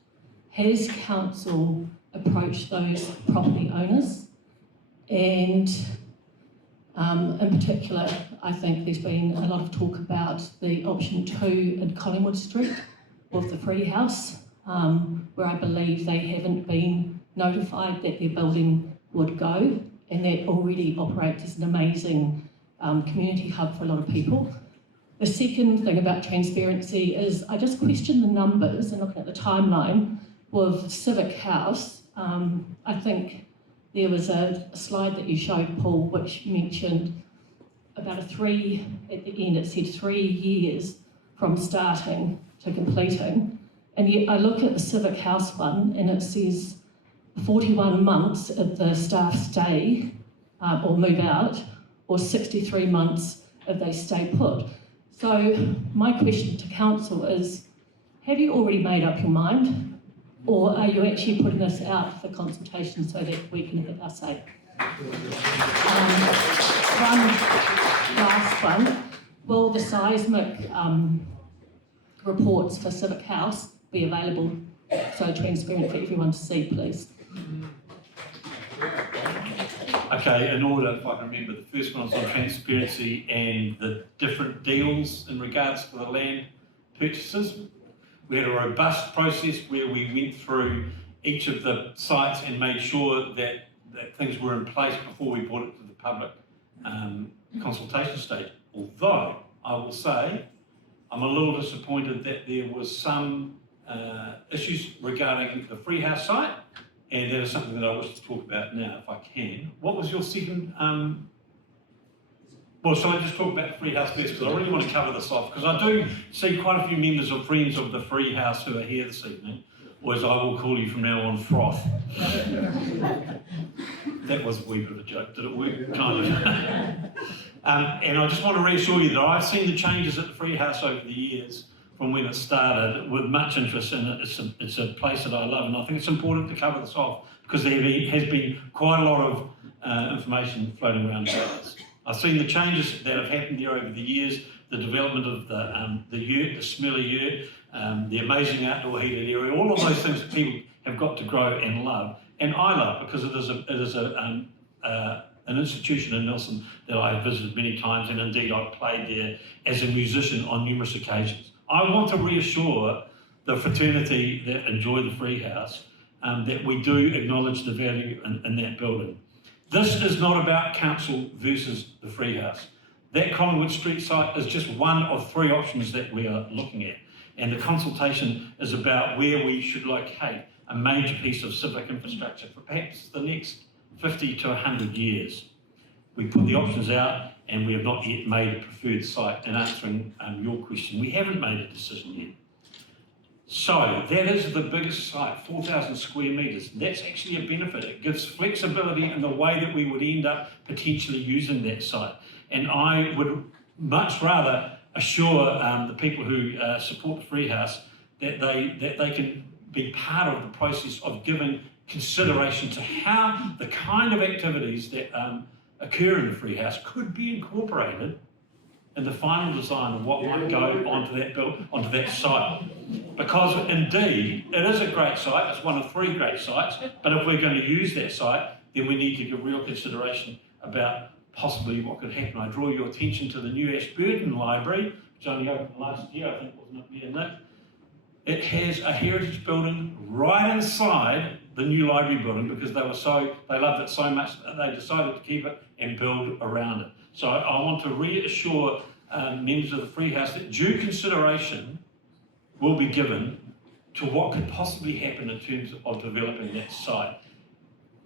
Has council approached those property owners? And in particular, I think there's been a lot of talk about the option 2 in Collingwood Street of the Free House, where I believe they haven't been notified that their building would go, and that already operates as an amazing community hub for a lot of people. The second thing about transparency is I just question the numbers and looking at the timeline with Civic House. I think there was a slide that you showed, Paul, which mentioned about at the end it said 3 years from starting to completing. And yet I look at the Civic House one and it says 41 months if the staff stay or move out, or 63 months if they stay put. So my question to council is, have you already made up your mind, or are you actually putting this out for consultation so that we can have our say? One last one, will the seismic reports for Civic House be available so transparent for everyone to see, please? Okay, in order, if I can remember, the first one was on transparency and the different deals in regards to the land purchases. We had a robust process where we went through each of the sites and made sure that things were in place before we brought it to the public consultation stage. Although, I will say, I'm a little disappointed that there was some issues regarding the Freehouse site, and that is something that I wish to talk about now, if I can. What was your second? Well, shall I just talk about the Freehouse first? Because I really want to cover this off, because I do see quite a few members of Friends of the Freehouse who are here this evening, or as I will call you from now on, Froth. That was a wee bit of a joke. Did it work? Kind of. And I just want to reassure you that I've seen the changes at the Freehouse over the years from when it started with much interest, and it's a place that I love, and I think it's important to cover this off because there has been quite a lot of information floating around about this. I've seen the changes that have happened there over the years, the development of the yurt, the smelly yurt, the amazing outdoor heated area, all of those things that people have got to grow and love, and I love because it is an institution in Nelson that I have visited many times, and indeed I've played there as a musician on numerous occasions. I want to reassure the fraternity that enjoy the Freehouse that we do acknowledge the value in that building. This is not about council versus the Freehouse. That Collingwood Street site is just one of 3 options that we are looking at. And the consultation is about where we should locate a major piece of civic infrastructure for perhaps the next 50 to 100 years. We put the options out and we have not yet made a preferred site. In answering your question, we haven't made a decision yet. So that is the biggest site, 4,000 square metres. That's actually a benefit. It gives flexibility in the way that we would end up potentially using that site. And I would much rather assure the people who support the Freehouse that they can be part of the process of giving consideration to how the kind of activities that occur in the Freehouse could be incorporated in the final design of what might go onto that site. Because indeed, it is a great site, it's one of 3 great sites, but if we're going to use that site, then we need to give real consideration about possibly what could happen. I draw your attention to the new Ashburton Library, which only opened last year, I think, wasn't it, Mayor Nick? It has a heritage building right inside the new library building because they loved it so much that they decided to keep it and build around it. So I want to reassure members of the Freehouse that due consideration will be given to what could possibly happen in terms of developing that site.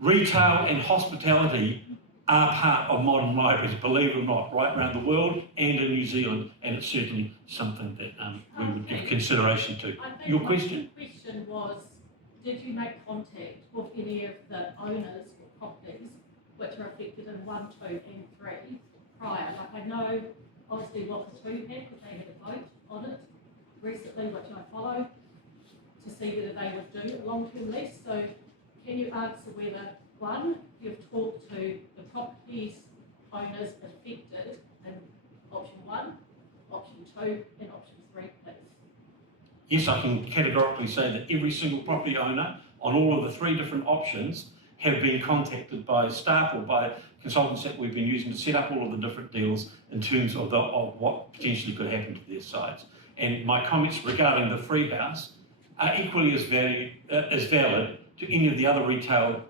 Retail and hospitality are part of modern libraries, believe it or not, right around the world and in New Zealand, and it's certainly something that we would give consideration to. Your question? My question was, did you make contact with any of the owners or properties which are affected in 1, 2 and 3 prior? Like I know obviously lot 2 had, because they had a vote on it recently, which I follow, to see whether they would do a long-term lease. So can you answer whether, 1, you've talked to the properties owners affected in option 1, option 2 and option 3, please? Yes, I can categorically say that every single property owner on all of the 3 different options have been contacted by staff or by consultants that we've been using to set up all of the different deals in terms of what potentially could happen to their sites. And my comments regarding the Freehouse are equally as valid to any of the other retail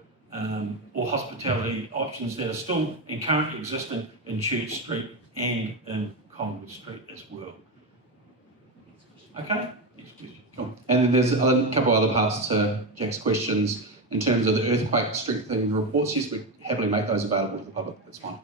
or hospitality options that are still and currently existing in Church Street and in Collingwood Street as well. Okay? Next question. Cool. And then there's a couple other parts to Jack's questions in terms of the earthquake strengthening reports. Yes, we happily make those available to the public, that's fine.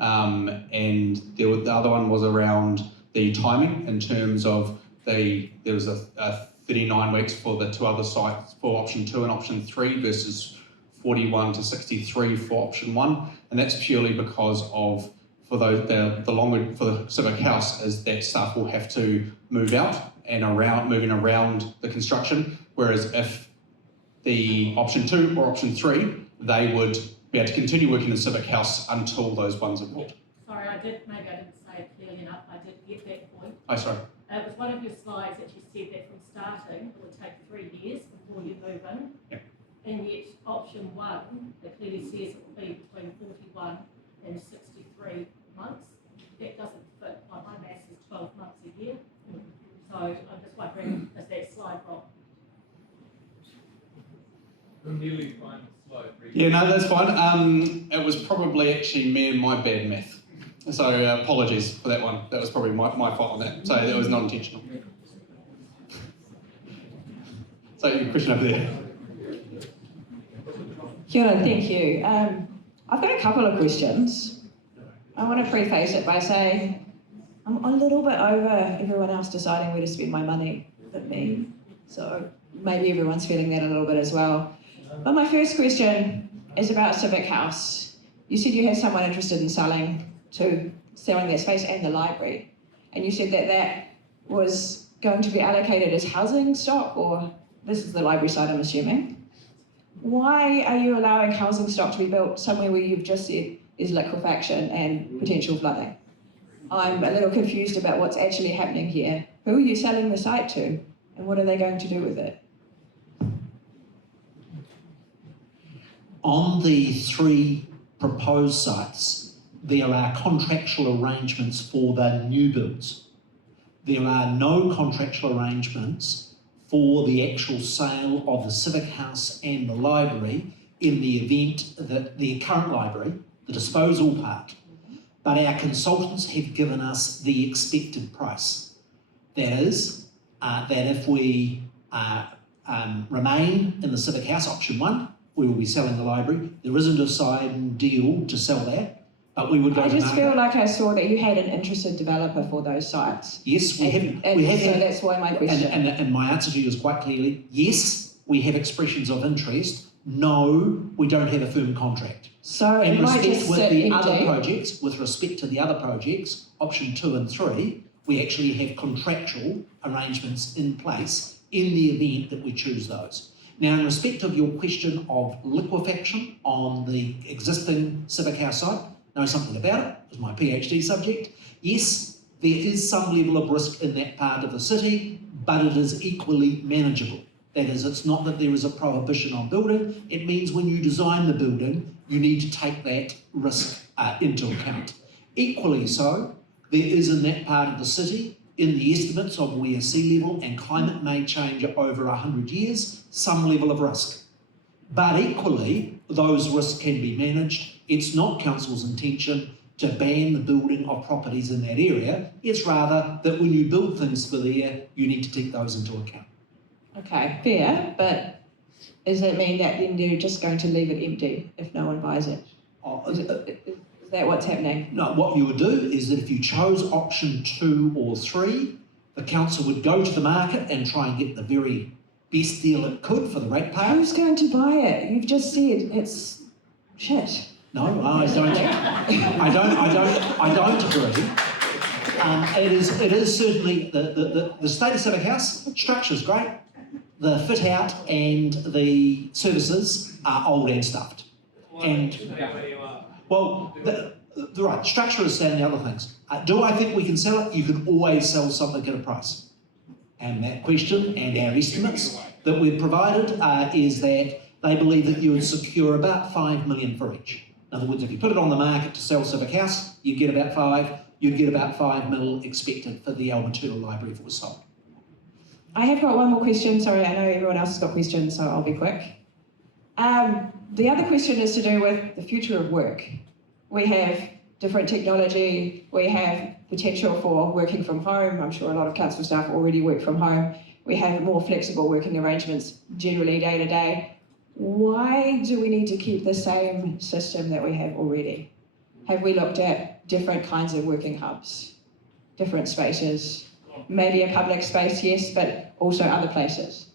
And the other one was around the timing in terms of there was a 39 weeks for the 2 other sites for option 2 and option 3 versus 41 to 63 for option 1, and that's purely because of for the civic house is that staff will have to move out and moving around the construction, whereas if the option 2 or option 3, they would be able to continue working in the civic house until those ones are built. Sorry, maybe I didn't say it clearly enough. I did get that point. Oh, sorry. It was one of your slides that you said that from starting, it would take 3 years before you move in. Yep. And yet option 1, it clearly says it will be between 41 and 63 months. That doesn't fit. My maths is 12 months a year. So I'm just wondering, is that slide wrong? We'll nearly find the slide. Yeah, no, that's fine. It was probably actually me and my bad math. So apologies for that one. That was probably my fault on that. So that was not intentional. So your question over there. Kia ora, thank you. I've got a couple of questions. I want to preface it by saying I'm a little bit over everyone else deciding where to spend my money than me. So maybe everyone's feeling that a little bit as well. But my first question is about Civic House. You said you had someone interested in selling their space and the library. And you said that that was going to be allocated as housing stock, or this is the library side, I'm assuming. Why are you allowing housing stock to be built somewhere where you've just said is liquefaction and potential flooding? I'm a little confused about what's actually happening here. Who are you selling the site to, and what are they going to do with it? On the 3 proposed sites, there are contractual arrangements for the new builds. There are no contractual arrangements for the actual sale of the Civic House and the library in the event that the current library, the disposal part, but our consultants have given us the expected price. That is, that if we remain in the Civic House, option 1, we will be selling the library. There isn't a side deal to sell that, but we would go to market. I just feel like I saw that you had an interested developer for those sites. Yes, we have. So that's why my question. And my answer to you is quite clearly, yes, we have expressions of interest. No, we don't have a firm contract. So in respect with the other projects, with respect to the other projects, option 2 and 3, we actually have contractual arrangements in place in the event that we choose those. Now, in respect of your question of liquefaction on the existing Civic House site, know something about it, it was my PhD subject. Yes, there is some level of risk in that part of the city, but it is equally manageable. That is, it's not that there is a prohibition on building, it means when you design the building, you need to take that risk into account. Equally so, there is in that part of the city, in the estimates of where sea level and climate may change over 100 years, some level of risk. But equally, those risks can be managed. It's not council's intention to ban the building of properties in that area. It's rather that when you build things for there, you need to take those into account. Okay, fair, but does that mean that then they're just going to leave it empty if no one buys it? Is that what's happening? No, what you would do is that if you chose option 2 or 3, the council would go to the market and try and get the very best deal it could for the ratepayer. Who's going to buy it? You've just said it's shit. No, I don't. I don't agree. It is certainly the state of Civic House structure is great. The fit out and the services are old and stuffed. Well, the right, structure is standing other things. Do I think we can sell it? You can always sell something at a price. And that question and our estimates that we've provided is that they believe that you would secure about 5 million for each. In other words, if you put it on the market to sell Civic House, you'd get about 5, you'd get about 5 mil expected for the Albertula Library if it was sold. I have got one more question. Sorry, I know everyone else has got questions, so I'll be quick. The other question is to do with the future of work. We have different technology, we have potential for working from home. I'm sure a lot of council staff already work from home. We have more flexible working arrangements generally day to day. Why do we need to keep the same system that we have already? Have we looked at different kinds of working hubs, different spaces? Maybe a public space, yes, but also other places.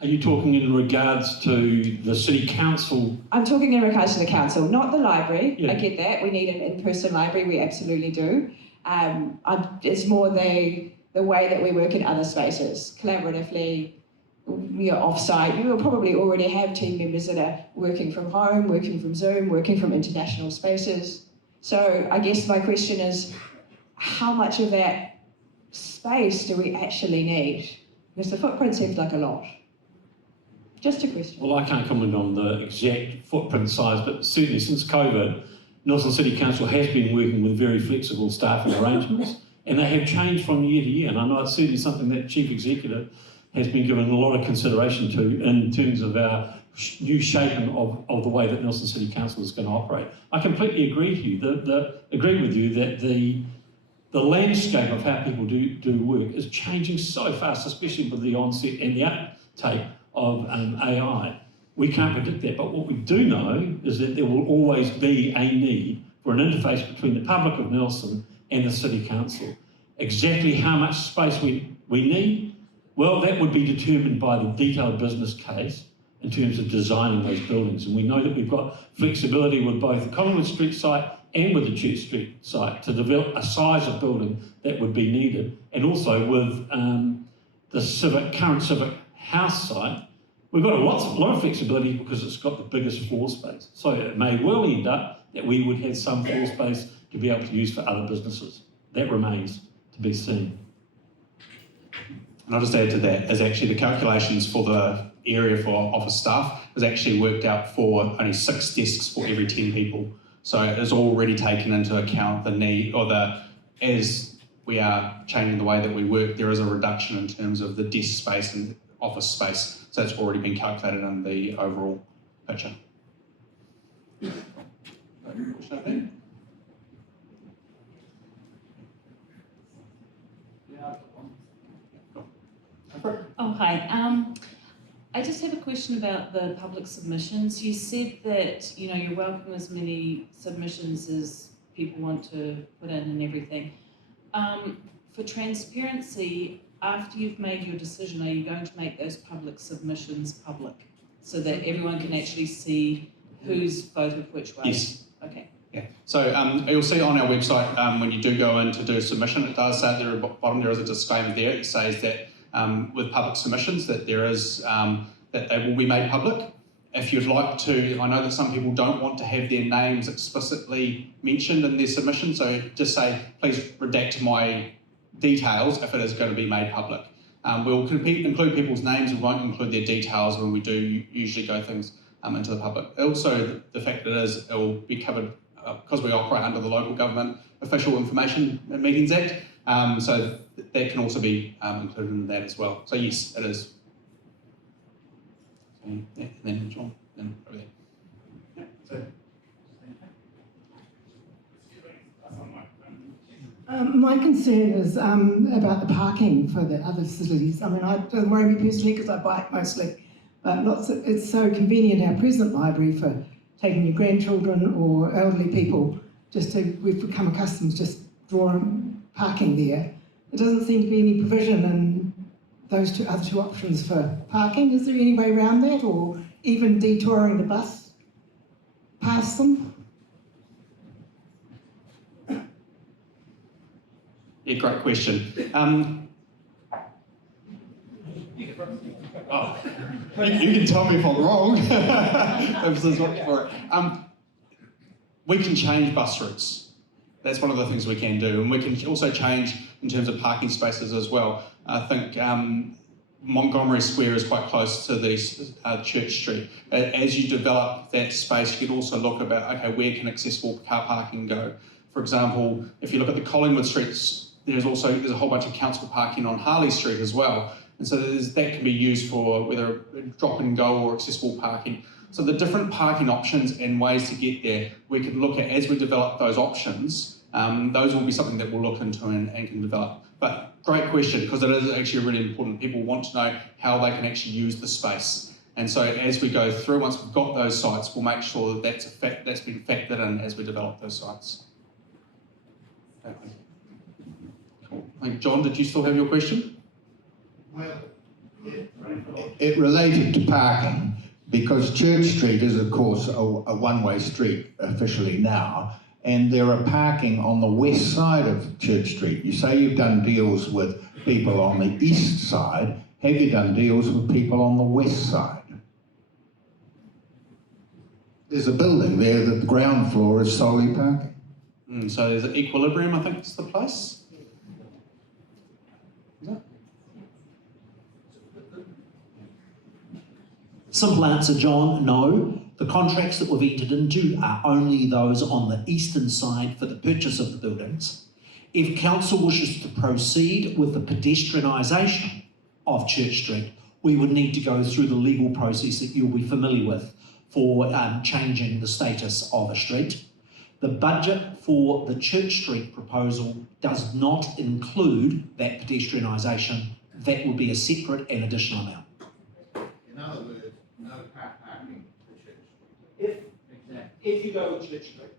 Are you talking in regards to the city council? I'm talking in regards to the council, not the library. Yeah. I get that. We need an in-person library. We absolutely do. It's more the way that we work in other spaces, collaboratively, off-site. You will probably already have team members that are working from home, working from Zoom, working from international spaces. So I guess my question is, how much of that space do we actually need? Because the footprint seems like a lot. Just a question. Well, I can't comment on the exact footprint size, but certainly since COVID, Nelson City Council has been working with very flexible staffing arrangements, and they have changed from year to year. And I know it's certainly something that Chief Executive has been given a lot of consideration to in terms of our new shaping of the way that Nelson City Council is going to operate. I completely agree with you. Agree with you that the landscape of how people do work is changing so fast, especially with the onset and the uptake of AI. We can't predict that, but what we do know is that there will always be a need for an interface between the public of Nelson and the City Council. Exactly how much space we need, well, that would be determined by the detailed business case in terms of designing those buildings. And we know that we've got flexibility with both the Collingwood Street site and with the Church Street site to develop a size of building that would be needed. And also with the current Civic House site, we've got a lot of flexibility because it's got the biggest floor space. So it may well end up that we would have some floor space to be able to use for other businesses. That remains to be seen. And I'll just add to that, is actually the calculations for the area for office staff is actually worked out for only 6 desks for every 10 people. So it is already taken into account the need, or as we are changing the way that we work, there is a reduction in terms of the desk space and office space. So it's already been calculated in the overall picture. Oh, hi. I just have a question about the public submissions. You said that, you welcome as many submissions as people want to put in and everything. For transparency, after you've made your decision, are you going to make those public submissions public so that everyone can actually see who's voted which way? Yes. Okay. Yeah. So you'll see on our website when you do go in to do a submission, it does say there at the bottom there is a disclaimer there. It says that with public submissions that there is that they will be made public. If you'd like to, I know that some people don't want to have their names explicitly mentioned in their submission, so just say, please redact my details if it is going to be made public. We'll include people's names and won't include their details when we do usually go things into the public. Also, the fact that it will be covered because we operate under the Local Government Official Information Meetings Act, so that can also be included in that as well. So yes, it is. And then John, then over there. Yeah, so. My concern is about the parking for the other facilities. I mean, it doesn't worry me personally because I bike mostly, but it's so convenient, our present library, for taking your grandchildren or elderly people. We've become accustomed to just drawing parking there. There doesn't seem to be any provision in those other two options for parking. Is there any way around that, or even detouring the bus past them? Yeah, great question. You can tell me if I'm wrong. We can change bus routes. That's one of the things we can do, and we can also change in terms of parking spaces as well. I think Montgomery Square is quite close to the Church Street. As you develop that space, you can also look about, okay, where can accessible car parking go? For example, if you look at the Collingwood Streets, there's a whole bunch of council parking on Harley Street as well. And so that can be used for whether drop and go or accessible parking. So the different parking options and ways to get there, we could look at as we develop those options. Those will be something that we'll look into and can develop. But great question, because it is actually really important. People want to know how they can actually use the space. And so as we go through, once we've got those sites, we'll make sure that that's been factored in as we develop those sites. Cool. John, did you still have your question? Well, It related to parking, because Church Street is, of course, a one-way street officially now, and there are parking on the west side of Church Street. You say you've done deals with people on the east side. Have you done deals with people on the west side? There's a building there that the ground floor is solely parking. So there's an Equilibrium, I think is the place. Is it? Simple answer, John, no. The contracts that we've entered into are only those on the eastern side for the purchase of the buildings. If council wishes to proceed with the pedestrianisation of Church Street, we would need to go through the legal process that you'll be familiar with for changing the status of a street. The budget for the Church Street proposal does not include that pedestrianisation. That would be a separate and additional amount. In other words, no car parking for Church Street. If you go with Church Street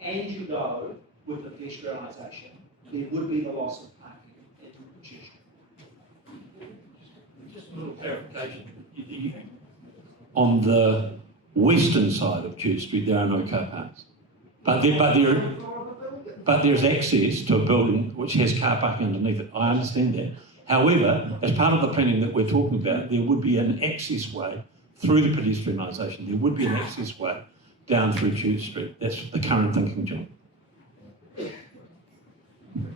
and you go with the pedestrianisation, there would be the loss of parking in Church Street. Just a little clarification. On the western side of Church Street, there are no car parks. But there's access to a building which has car parking underneath it. I understand that. However, as part of the planning that we're talking about, there would be an access way through the pedestrianisation. There would be an access way down through Church Street. That's the current thinking, John.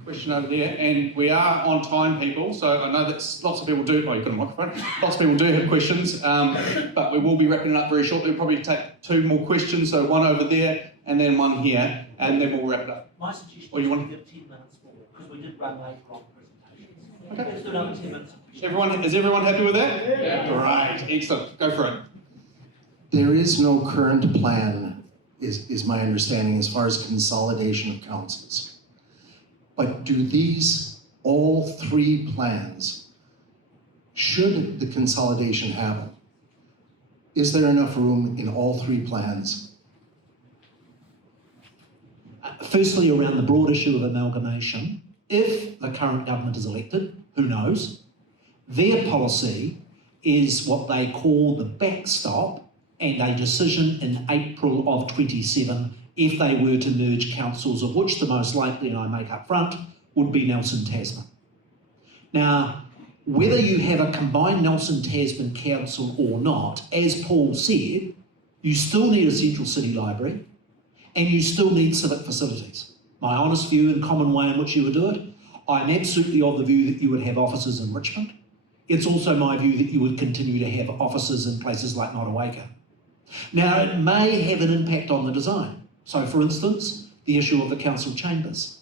Question over there, and we are on time, people, so I know that lots of people do, oh, you've got a microphone, lots of people do have questions, but we will be wrapping it up very shortly. We'll probably take 2 more questions, so one over there and then one here, and then we'll wrap it up. My suggestion Or you is want we give 10 minutes more, because we did run late on presentations. Okay. Let's do another 10 minutes. Is everyone happy with that? Yeah. Right, excellent, go for it. There is no current plan, is my understanding, as far as consolidation of councils. But do these, all 3 plans, should the consolidation happen, is there enough room in all 3 plans? Firstly, around the broad issue of amalgamation, if the current government is elected, who knows, their policy is what they call the backstop and a decision in April of 27 if they were to merge councils, of which the most likely, and I make up front, would be Nelson Tasman. Now, whether you have a combined Nelson Tasman council or not, as Paul said, you still need a central city library and you still need civic facilities. My honest view and common way in which you would do it, I'm absolutely of the view that you would have offices in Richmond. It's also my view that you would continue to have offices in places like Nottawaka. Now, it may have an impact on the design. So, for instance, the issue of the council chambers.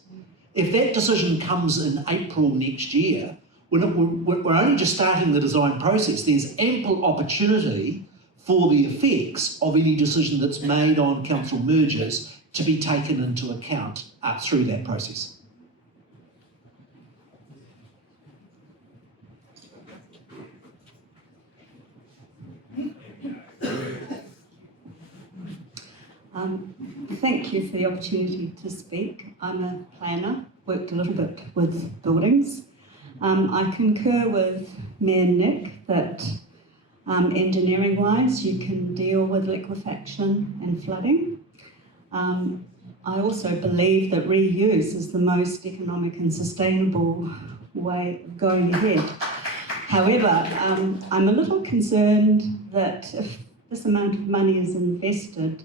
If that decision comes in April next year, we're only just starting the design process. There's ample opportunity for the effects of any decision that's made on council mergers to be taken into account through that process. Thank you for the opportunity to speak. I'm a planner, worked a little bit with buildings. I concur with Mayor Nick that engineering-wise you can deal with liquefaction and flooding. I also believe that reuse is the most economic and sustainable way of going ahead. However, I'm a little concerned that if this amount of money is invested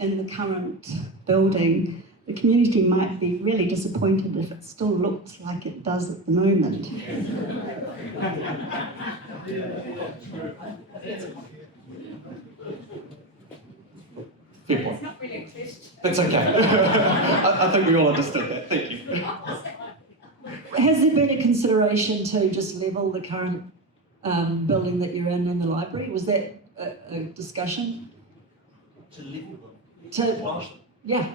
in the current building, the community might be really disappointed if it still looks like it does at the moment. Fair point. That's okay. I think we all understood that. Thank you. Has there been a consideration to just level the current building that you're in the library? Was that a discussion? To level them. To, yeah.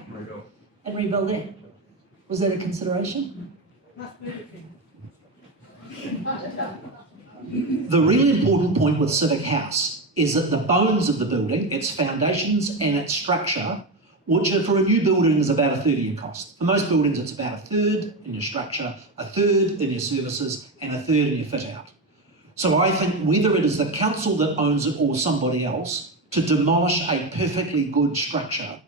And rebuild it. Was that a consideration? The really important point with Civic House is that the bones of the building, its foundations and its structure, which for a new building is about a third of your cost. For most buildings, it's about a third in your structure, a third in your services, and a third in your fit out. So I think whether it is the council that owns it or somebody else, to demolish a perfectly good structure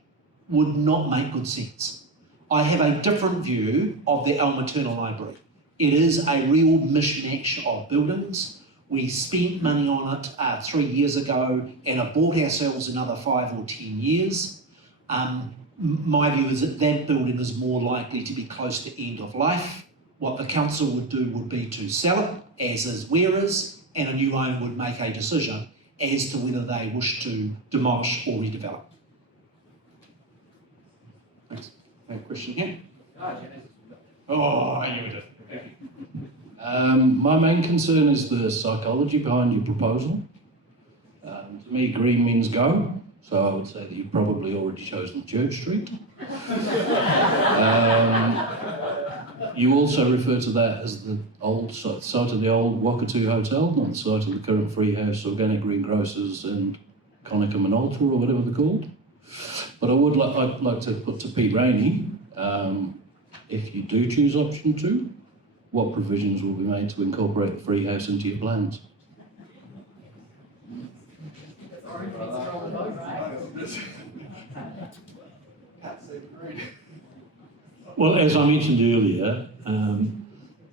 would not make good sense. I have a different view of the El Materno Library. It is a real mishmash of buildings. We spent money on it 3 years ago and have bought ourselves another 5 or 10 years. My view is that that building is more likely to be close to end of life. What the council would do would be to sell it, as is where is, and a new owner would make a decision as to whether they wish to demolish or redevelop. Thanks. I have a question here. Oh, you would. My main concern is the psychology behind your proposal. To me, green means go, so I would say that you've probably already chosen Church Street. You also refer to that as the old site of the old Wakatu Hotel, not the site of the current Freehouse, Organic Greengrocers and Konica Minolta, or whatever they're called. But I'd like to put to Pete Rainey, if you do choose option 2, what provisions will be made to incorporate the Freehouse into your plans? Well, as I mentioned earlier,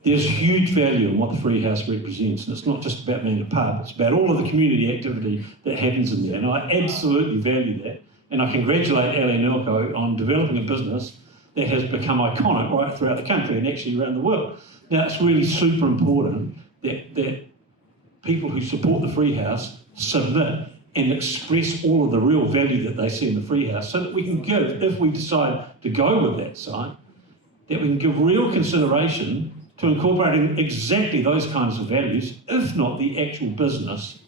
there's huge value in what the Freehouse represents, and it's not just about being a pub, it's about all of the community activity that happens in there, and I absolutely value that, and I congratulate Ali Nelko on developing a business that has become iconic right throughout the country and actually around the world. Now, it's really super important that people who support the Freehouse submit and express all of the real value that they see in the Freehouse, so that we can give, if we decide to go with that site, that we can give real consideration to incorporating exactly those kinds of values, if not the actual business,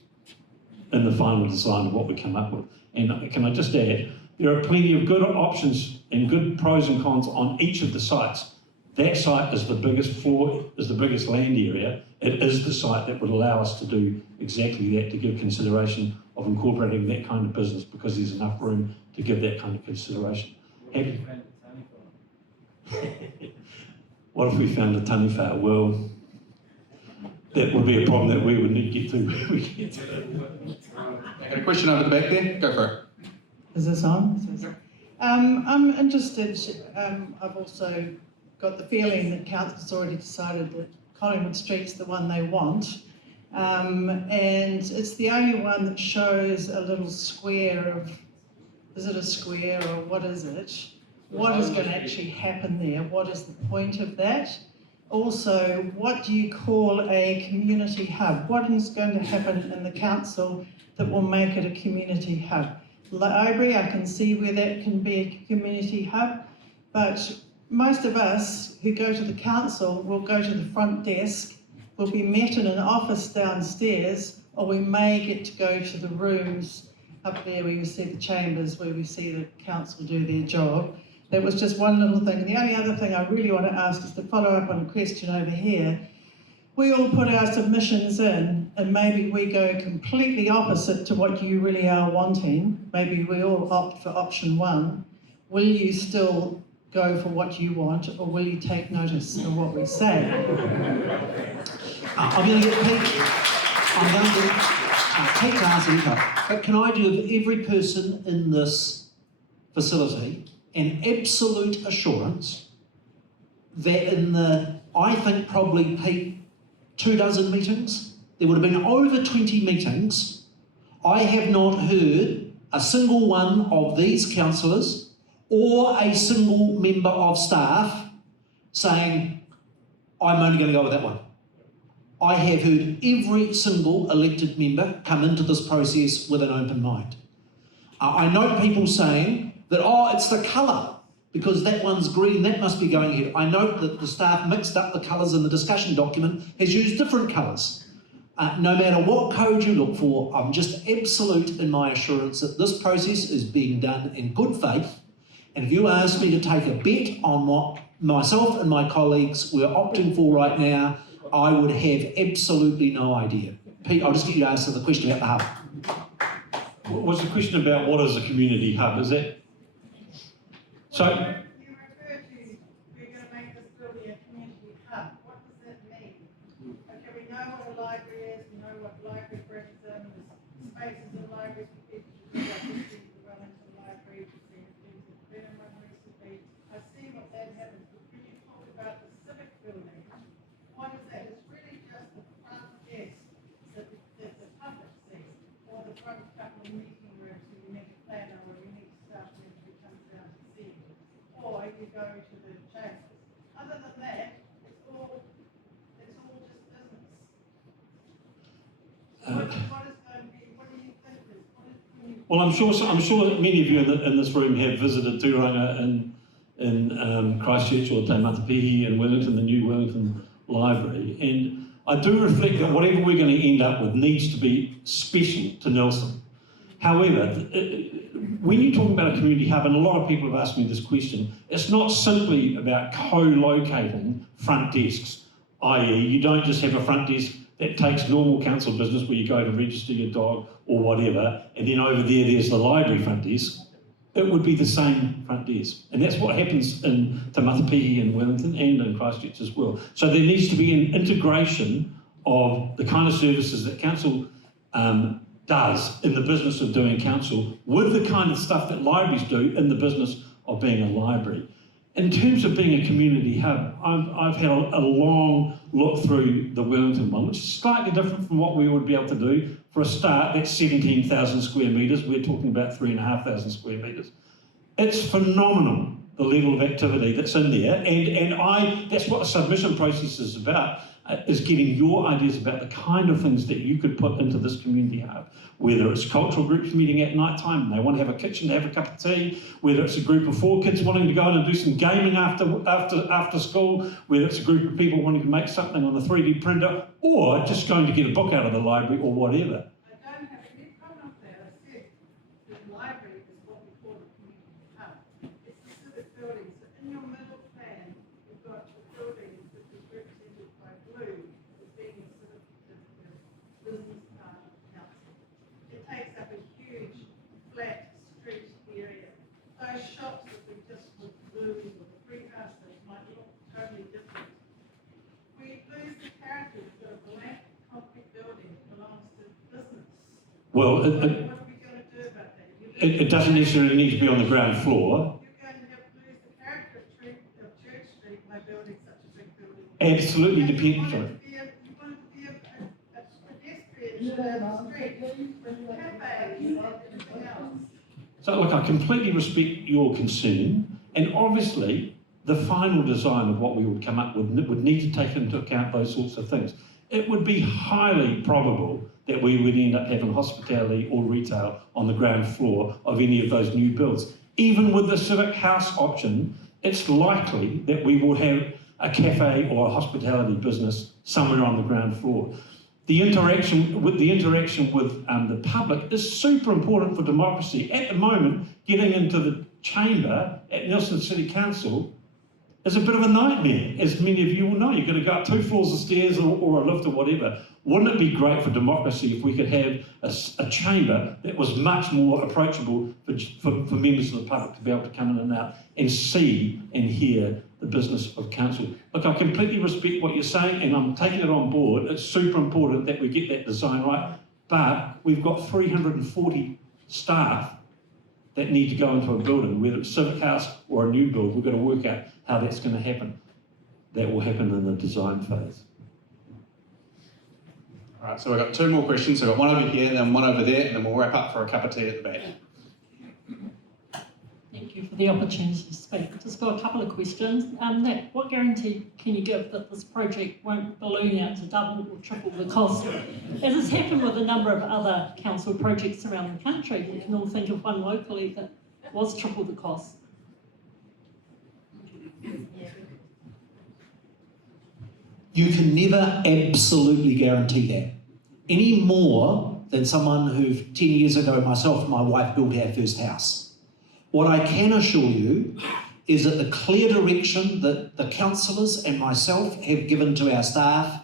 in the final design of what we come up with. And can I just add, there are plenty of good options and good pros and cons on each of the sites. That site is the biggest land area. It is the site that would allow us to do exactly that, to give consideration of incorporating that kind of business, because there's enough room to give that kind of consideration. What if we found a taniwha? Well, that would be a problem that we would need to get to. I got a question over the back there. Go for it. Is this on? I'm interested, I've also got the feeling that Council's already decided that Collingwood Street's the one they want, and it's the only one that shows a little square of, is it a square or what is it? What is going to actually happen there? What is the point of that? Also, what do you call a community hub? What is going to happen in the council that will make it a community hub? Library, I can see where that can be a community hub, but most of us who go to the council will go to the front desk, will be met in an office downstairs, or we may get to go to the rooms up there where you see the chambers, where we see the council do their job. That was just one little thing. The only other thing I really want to ask is to follow up on a question over here. We all put our submissions in, and maybe we go completely opposite to what you really are wanting. Maybe we all opt for option 1. Will you still go for what you want, or will you take notice of what we say? I'm going to get Pete. I'm going to take to answer you, but can I give every person in this facility an absolute assurance that in the, I think probably, Pete, 24 meetings, there would have been over 20 meetings, I have not heard a single one of these councillors or a single member of staff saying, I'm only going to go with that one. I have heard every single elected member come into this process with an open mind. I note people saying that, oh, it's the colour, because that one's green, that must be going ahead. I note that the staff mixed up the colours in the discussion document, has used different colours. No matter what code you look for, I'm just absolute in my assurance that this process is being done in good faith. And if you ask me to take a bet on what myself and my colleagues were opting for right now, I would have absolutely no idea. Pete, I'll just get you to answer the question about the hub. What was the question about what is a community hub? Is that? So, you refer to, we're going to make this building a community hub. What does that mean? Okay, we know what a library is, we you go to the chambers. Other than that, it's all just business. What is going to be, what do you think is, what is community? Well, I'm sure that many of you in this room have visited Turanga in Christchurch or Te Matapihi and Wellington, the new Wellington Library, and I do reflect that whatever we're going to end up with needs to be special to Nelson. However, when you talk about a community hub, and a lot of people have asked me this question, it's not simply about co-locating front desks, i.e. you don't just have a front desk that takes normal council business where you go to register your dog or whatever, and then over there's the library front desk. It would be the same front desk. And that's what happens in Te Matapihi and Wellington and in Christchurch as well. So there needs to be an integration of the kind of services that council does in the business of doing council with the kind of stuff that libraries do in the business of being a library. In terms of being a community hub, I've had a long look through the Wellington one, which is slightly different from what we would be able to do. For a start, that's 17,000 square metres. We're talking about 3,500 square metres. It's phenomenal, the level of activity that's in there. And that's what the submission process is about, is getting your ideas about the kind of things that you could put into this community hub. Whether it's cultural groups meeting at night time and they want to have a kitchen to have a cup of tea, whether it's a group of 4 kids wanting to go in and do some gaming after school, whether it's a group of people wanting to make something on the 3D printer, or just going to get a book out of the library or whatever. I don't have any problem with that. I said the library is what we call a community hub. It's the civic building. So in your middle plan, you've got your building which is represented by blue as being a civic business council. It takes up a huge flat street area. Those shops that we just withdrew with the free houses might look totally different. We lose the character. We've got a blank concrete building that belongs to business. Well, What are we going to do about that? it doesn't necessarily need to be on the ground floor. You're going to have to lose the character of Church Street by building such a big building. Absolutely depends on it. You want it to be a pedestrian street with cafes and everything else. So look, I completely respect your concern, and obviously the final design of what we would come up with would need to take into account those sorts of things. It would be highly probable that we would end up having hospitality or retail on the ground floor of any of those new builds. Even with the civic house option, it's likely that we will have a cafe or a hospitality business somewhere on the ground floor. The interaction with the public is super important for democracy. At the moment, getting into the chamber at Nelson City Council is a bit of a nightmare, as many of you will know. You've got to go up 2 floors of stairs or a lift or whatever. Wouldn't it be great for democracy if we could have a chamber that was much more approachable for members of the public to be able to come in and out and see and hear the business of council? Look, I completely respect what you're saying and I'm taking it on board. It's super important that we get that design right, but we've got 340 staff that need to go into a building, whether it's civic house or a new build. We've got to work out how that's going to happen. That will happen in the design phase. All right, so we've got 2 more questions. So we've got one over here, and then one over there, and then we'll wrap up for a cup of tea at the back. Thank you for the opportunity to speak. I've just got a couple of questions. What guarantee can you give that this project won't balloon out to double or triple the cost? As has happened with a number of other council projects around the country, we can all think of one locally that was triple the cost. You can never absolutely guarantee that. Any more than someone who 10 years ago, myself and my wife built our first house. What I can assure you is that the clear direction that the councillors and myself have given to our staff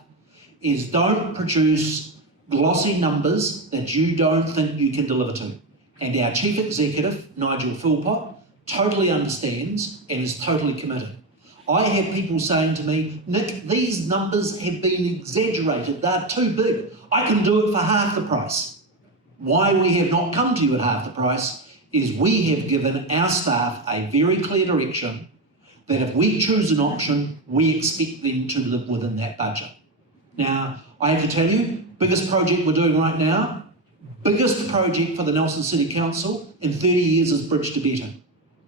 is don't produce glossy numbers that you don't think you can deliver to. And our Chief Executive, Nigel Philpott, totally understands and is totally committed. I have people saying to me, Nick, these numbers have been exaggerated, they're too big. I can do it for half the price. Why we have not come to you at half the price is we have given our staff a very clear direction that if we choose an option, we expect them to live within that budget. Now, I have to tell you, biggest project we're doing right now, biggest project for the Nelson City Council in 30 years is Bridge to Better.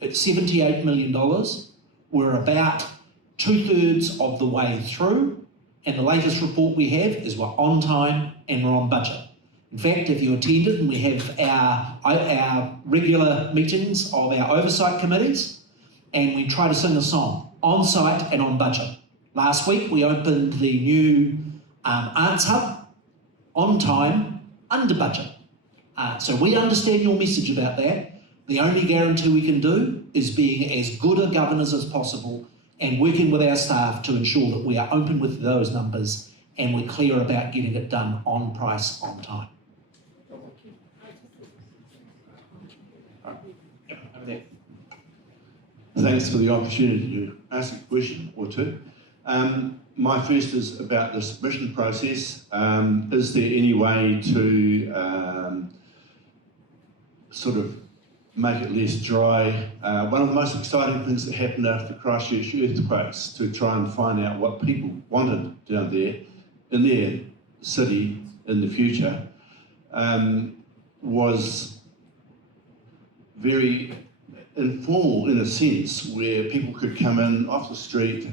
It's $78 million. We're about 2/3 of the way through, and the latest report we have is we're on time and we're on budget. In fact, if you attended, and we have our regular meetings of our oversight committees, and we try to sing a song, on site and on budget. Last week, we opened the new Arts Hub, on time, under budget. So we understand your message about that. The only guarantee we can do is being as good a governors as possible and working with our staff to ensure that we are open with those numbers and we're clear about getting it done on price, on time. Thanks for the opportunity to ask a question or two. My first is about the submission process. Is there any way to sort of make it less dry? One of the most exciting things that happened after the Christchurch earthquakes, to try and find out what people wanted down there in their city in the future, was very informal in a sense, where people could come in off the street,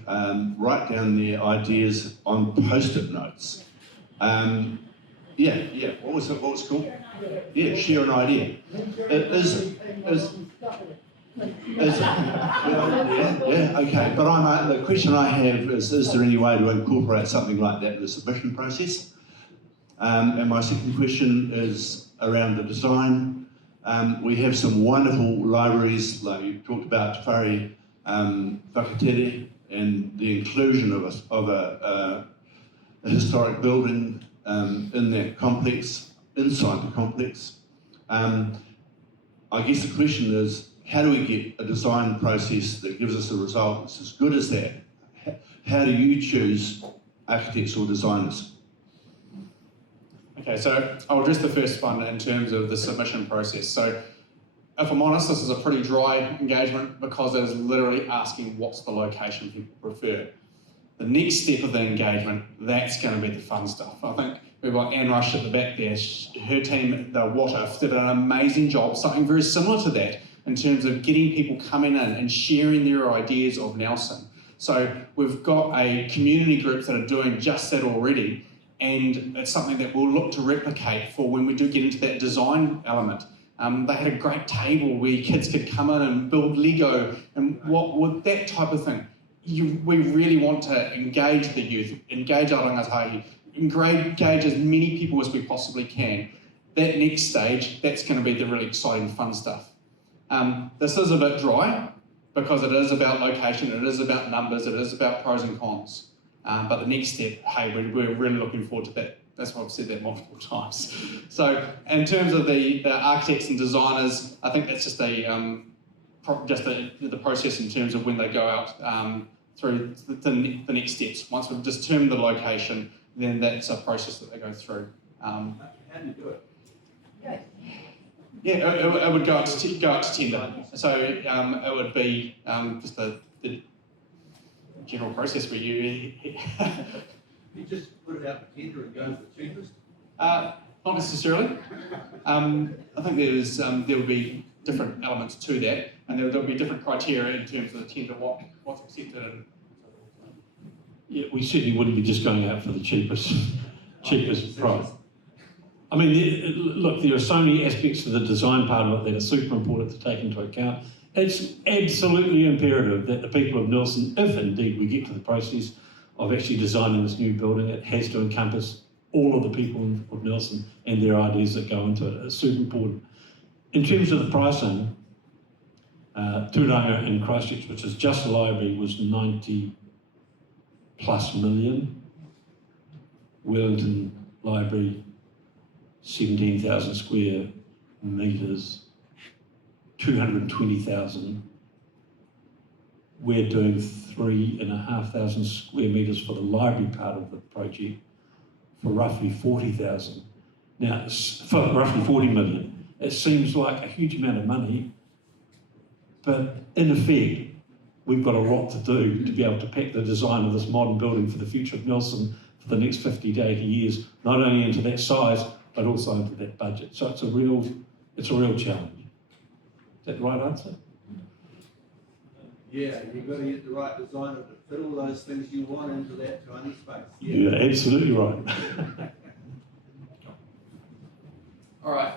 write down their ideas on post-it notes. What was it called? Yeah, share an idea. Okay. But the question I have is there any way to incorporate something like that in the submission process? And my second question is around the design. We have some wonderful libraries, like you talked about Whare Whakatere, and the inclusion of a historic building in that complex, inside the complex. I guess the question is, how do we get a design process that gives us a result that's as good as that? How do you choose architects or designers? Okay, so I'll address the first one in terms of the submission process. So if I'm honest, this is a pretty dry engagement because it is literally asking what's the location people prefer. The next step of the engagement, that's going to be the fun stuff. I think we've got Anne Rush at the back there. Her team, the WATF, did an amazing job, something very similar to that in terms of getting people coming in and sharing their ideas of Nelson. So we've got a community group that are doing just that already, and it's something that we'll look to replicate for when we do get into that design element. They had a great table where kids could come in and build Lego, and what with that type of thing. We really want to engage the youth, engage our rangatahi, engage as many people as we possibly can. That next stage, that's going to be the really exciting, fun stuff. This is a bit dry because it is about location, it is about numbers, it is about pros and cons. But the next step, hey, we're really looking forward to that. That's why I've said that multiple times. So in terms of the architects and designers, I think that's just the process in terms of when they go out through the next steps. Once we've determined the location, then that's a process that they go through. How do you do it? Yeah, it would go up to tender. So it would be just the general process where you... You just put it out for tender and go for the cheapest? Not necessarily. I think there would be different elements to that, and there'll be different criteria in terms of the tender, what's accepted. And yeah, we certainly wouldn't be just going out for the cheapest price. I mean, look, there are so many aspects to the design part of it that are super important to take into account. It's absolutely imperative that the people of Nelson, if indeed we get to the process of actually designing this new building, it has to encompass all of the people of Nelson and their ideas that go into it. It's super important. In terms of the pricing, Tūranga in Christchurch, which is just a library, was 90+ million. Wellington Library, 17,000 square metres, 220,000. We're doing 3,500 square metres for the library part of the project for roughly 40,000. Now, for roughly 40 million. It seems like a huge amount of money, but in effect, we've got a lot to do to be able to pack the design of this modern building for the future of Nelson for the next 50 to 80 years, not only into that size, but also into that budget. So it's a real challenge. Is that the right answer? Yeah, you've got to get the right designer to fit all those things you want into that tiny space. You're absolutely right. All right.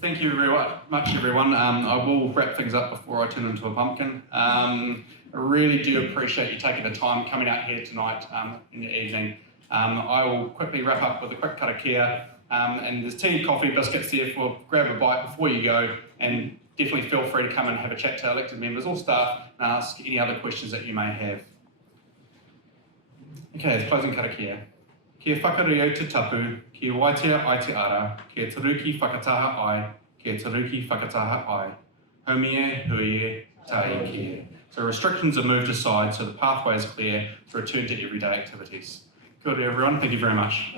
Thank you very much, everyone. I will wrap things up before I turn into a pumpkin. I really do appreciate you taking the time coming out here tonight in the evening. I will quickly wrap up with a quick cut of care. And there's tea, coffee, biscuits there for grab a bite before you go, and definitely feel free to come and have a chat to elected members or staff and ask any other questions that you may have. Okay, closing cut of care. Kia whakareo te tapu, kia waitea ai te ara, kia taruki whakataha ai, kia taruki whakataha ai. Haumie, huie, tae kia. So restrictions are moved aside so the pathway is clear to return to everyday activities. Good everyone, thank you very much.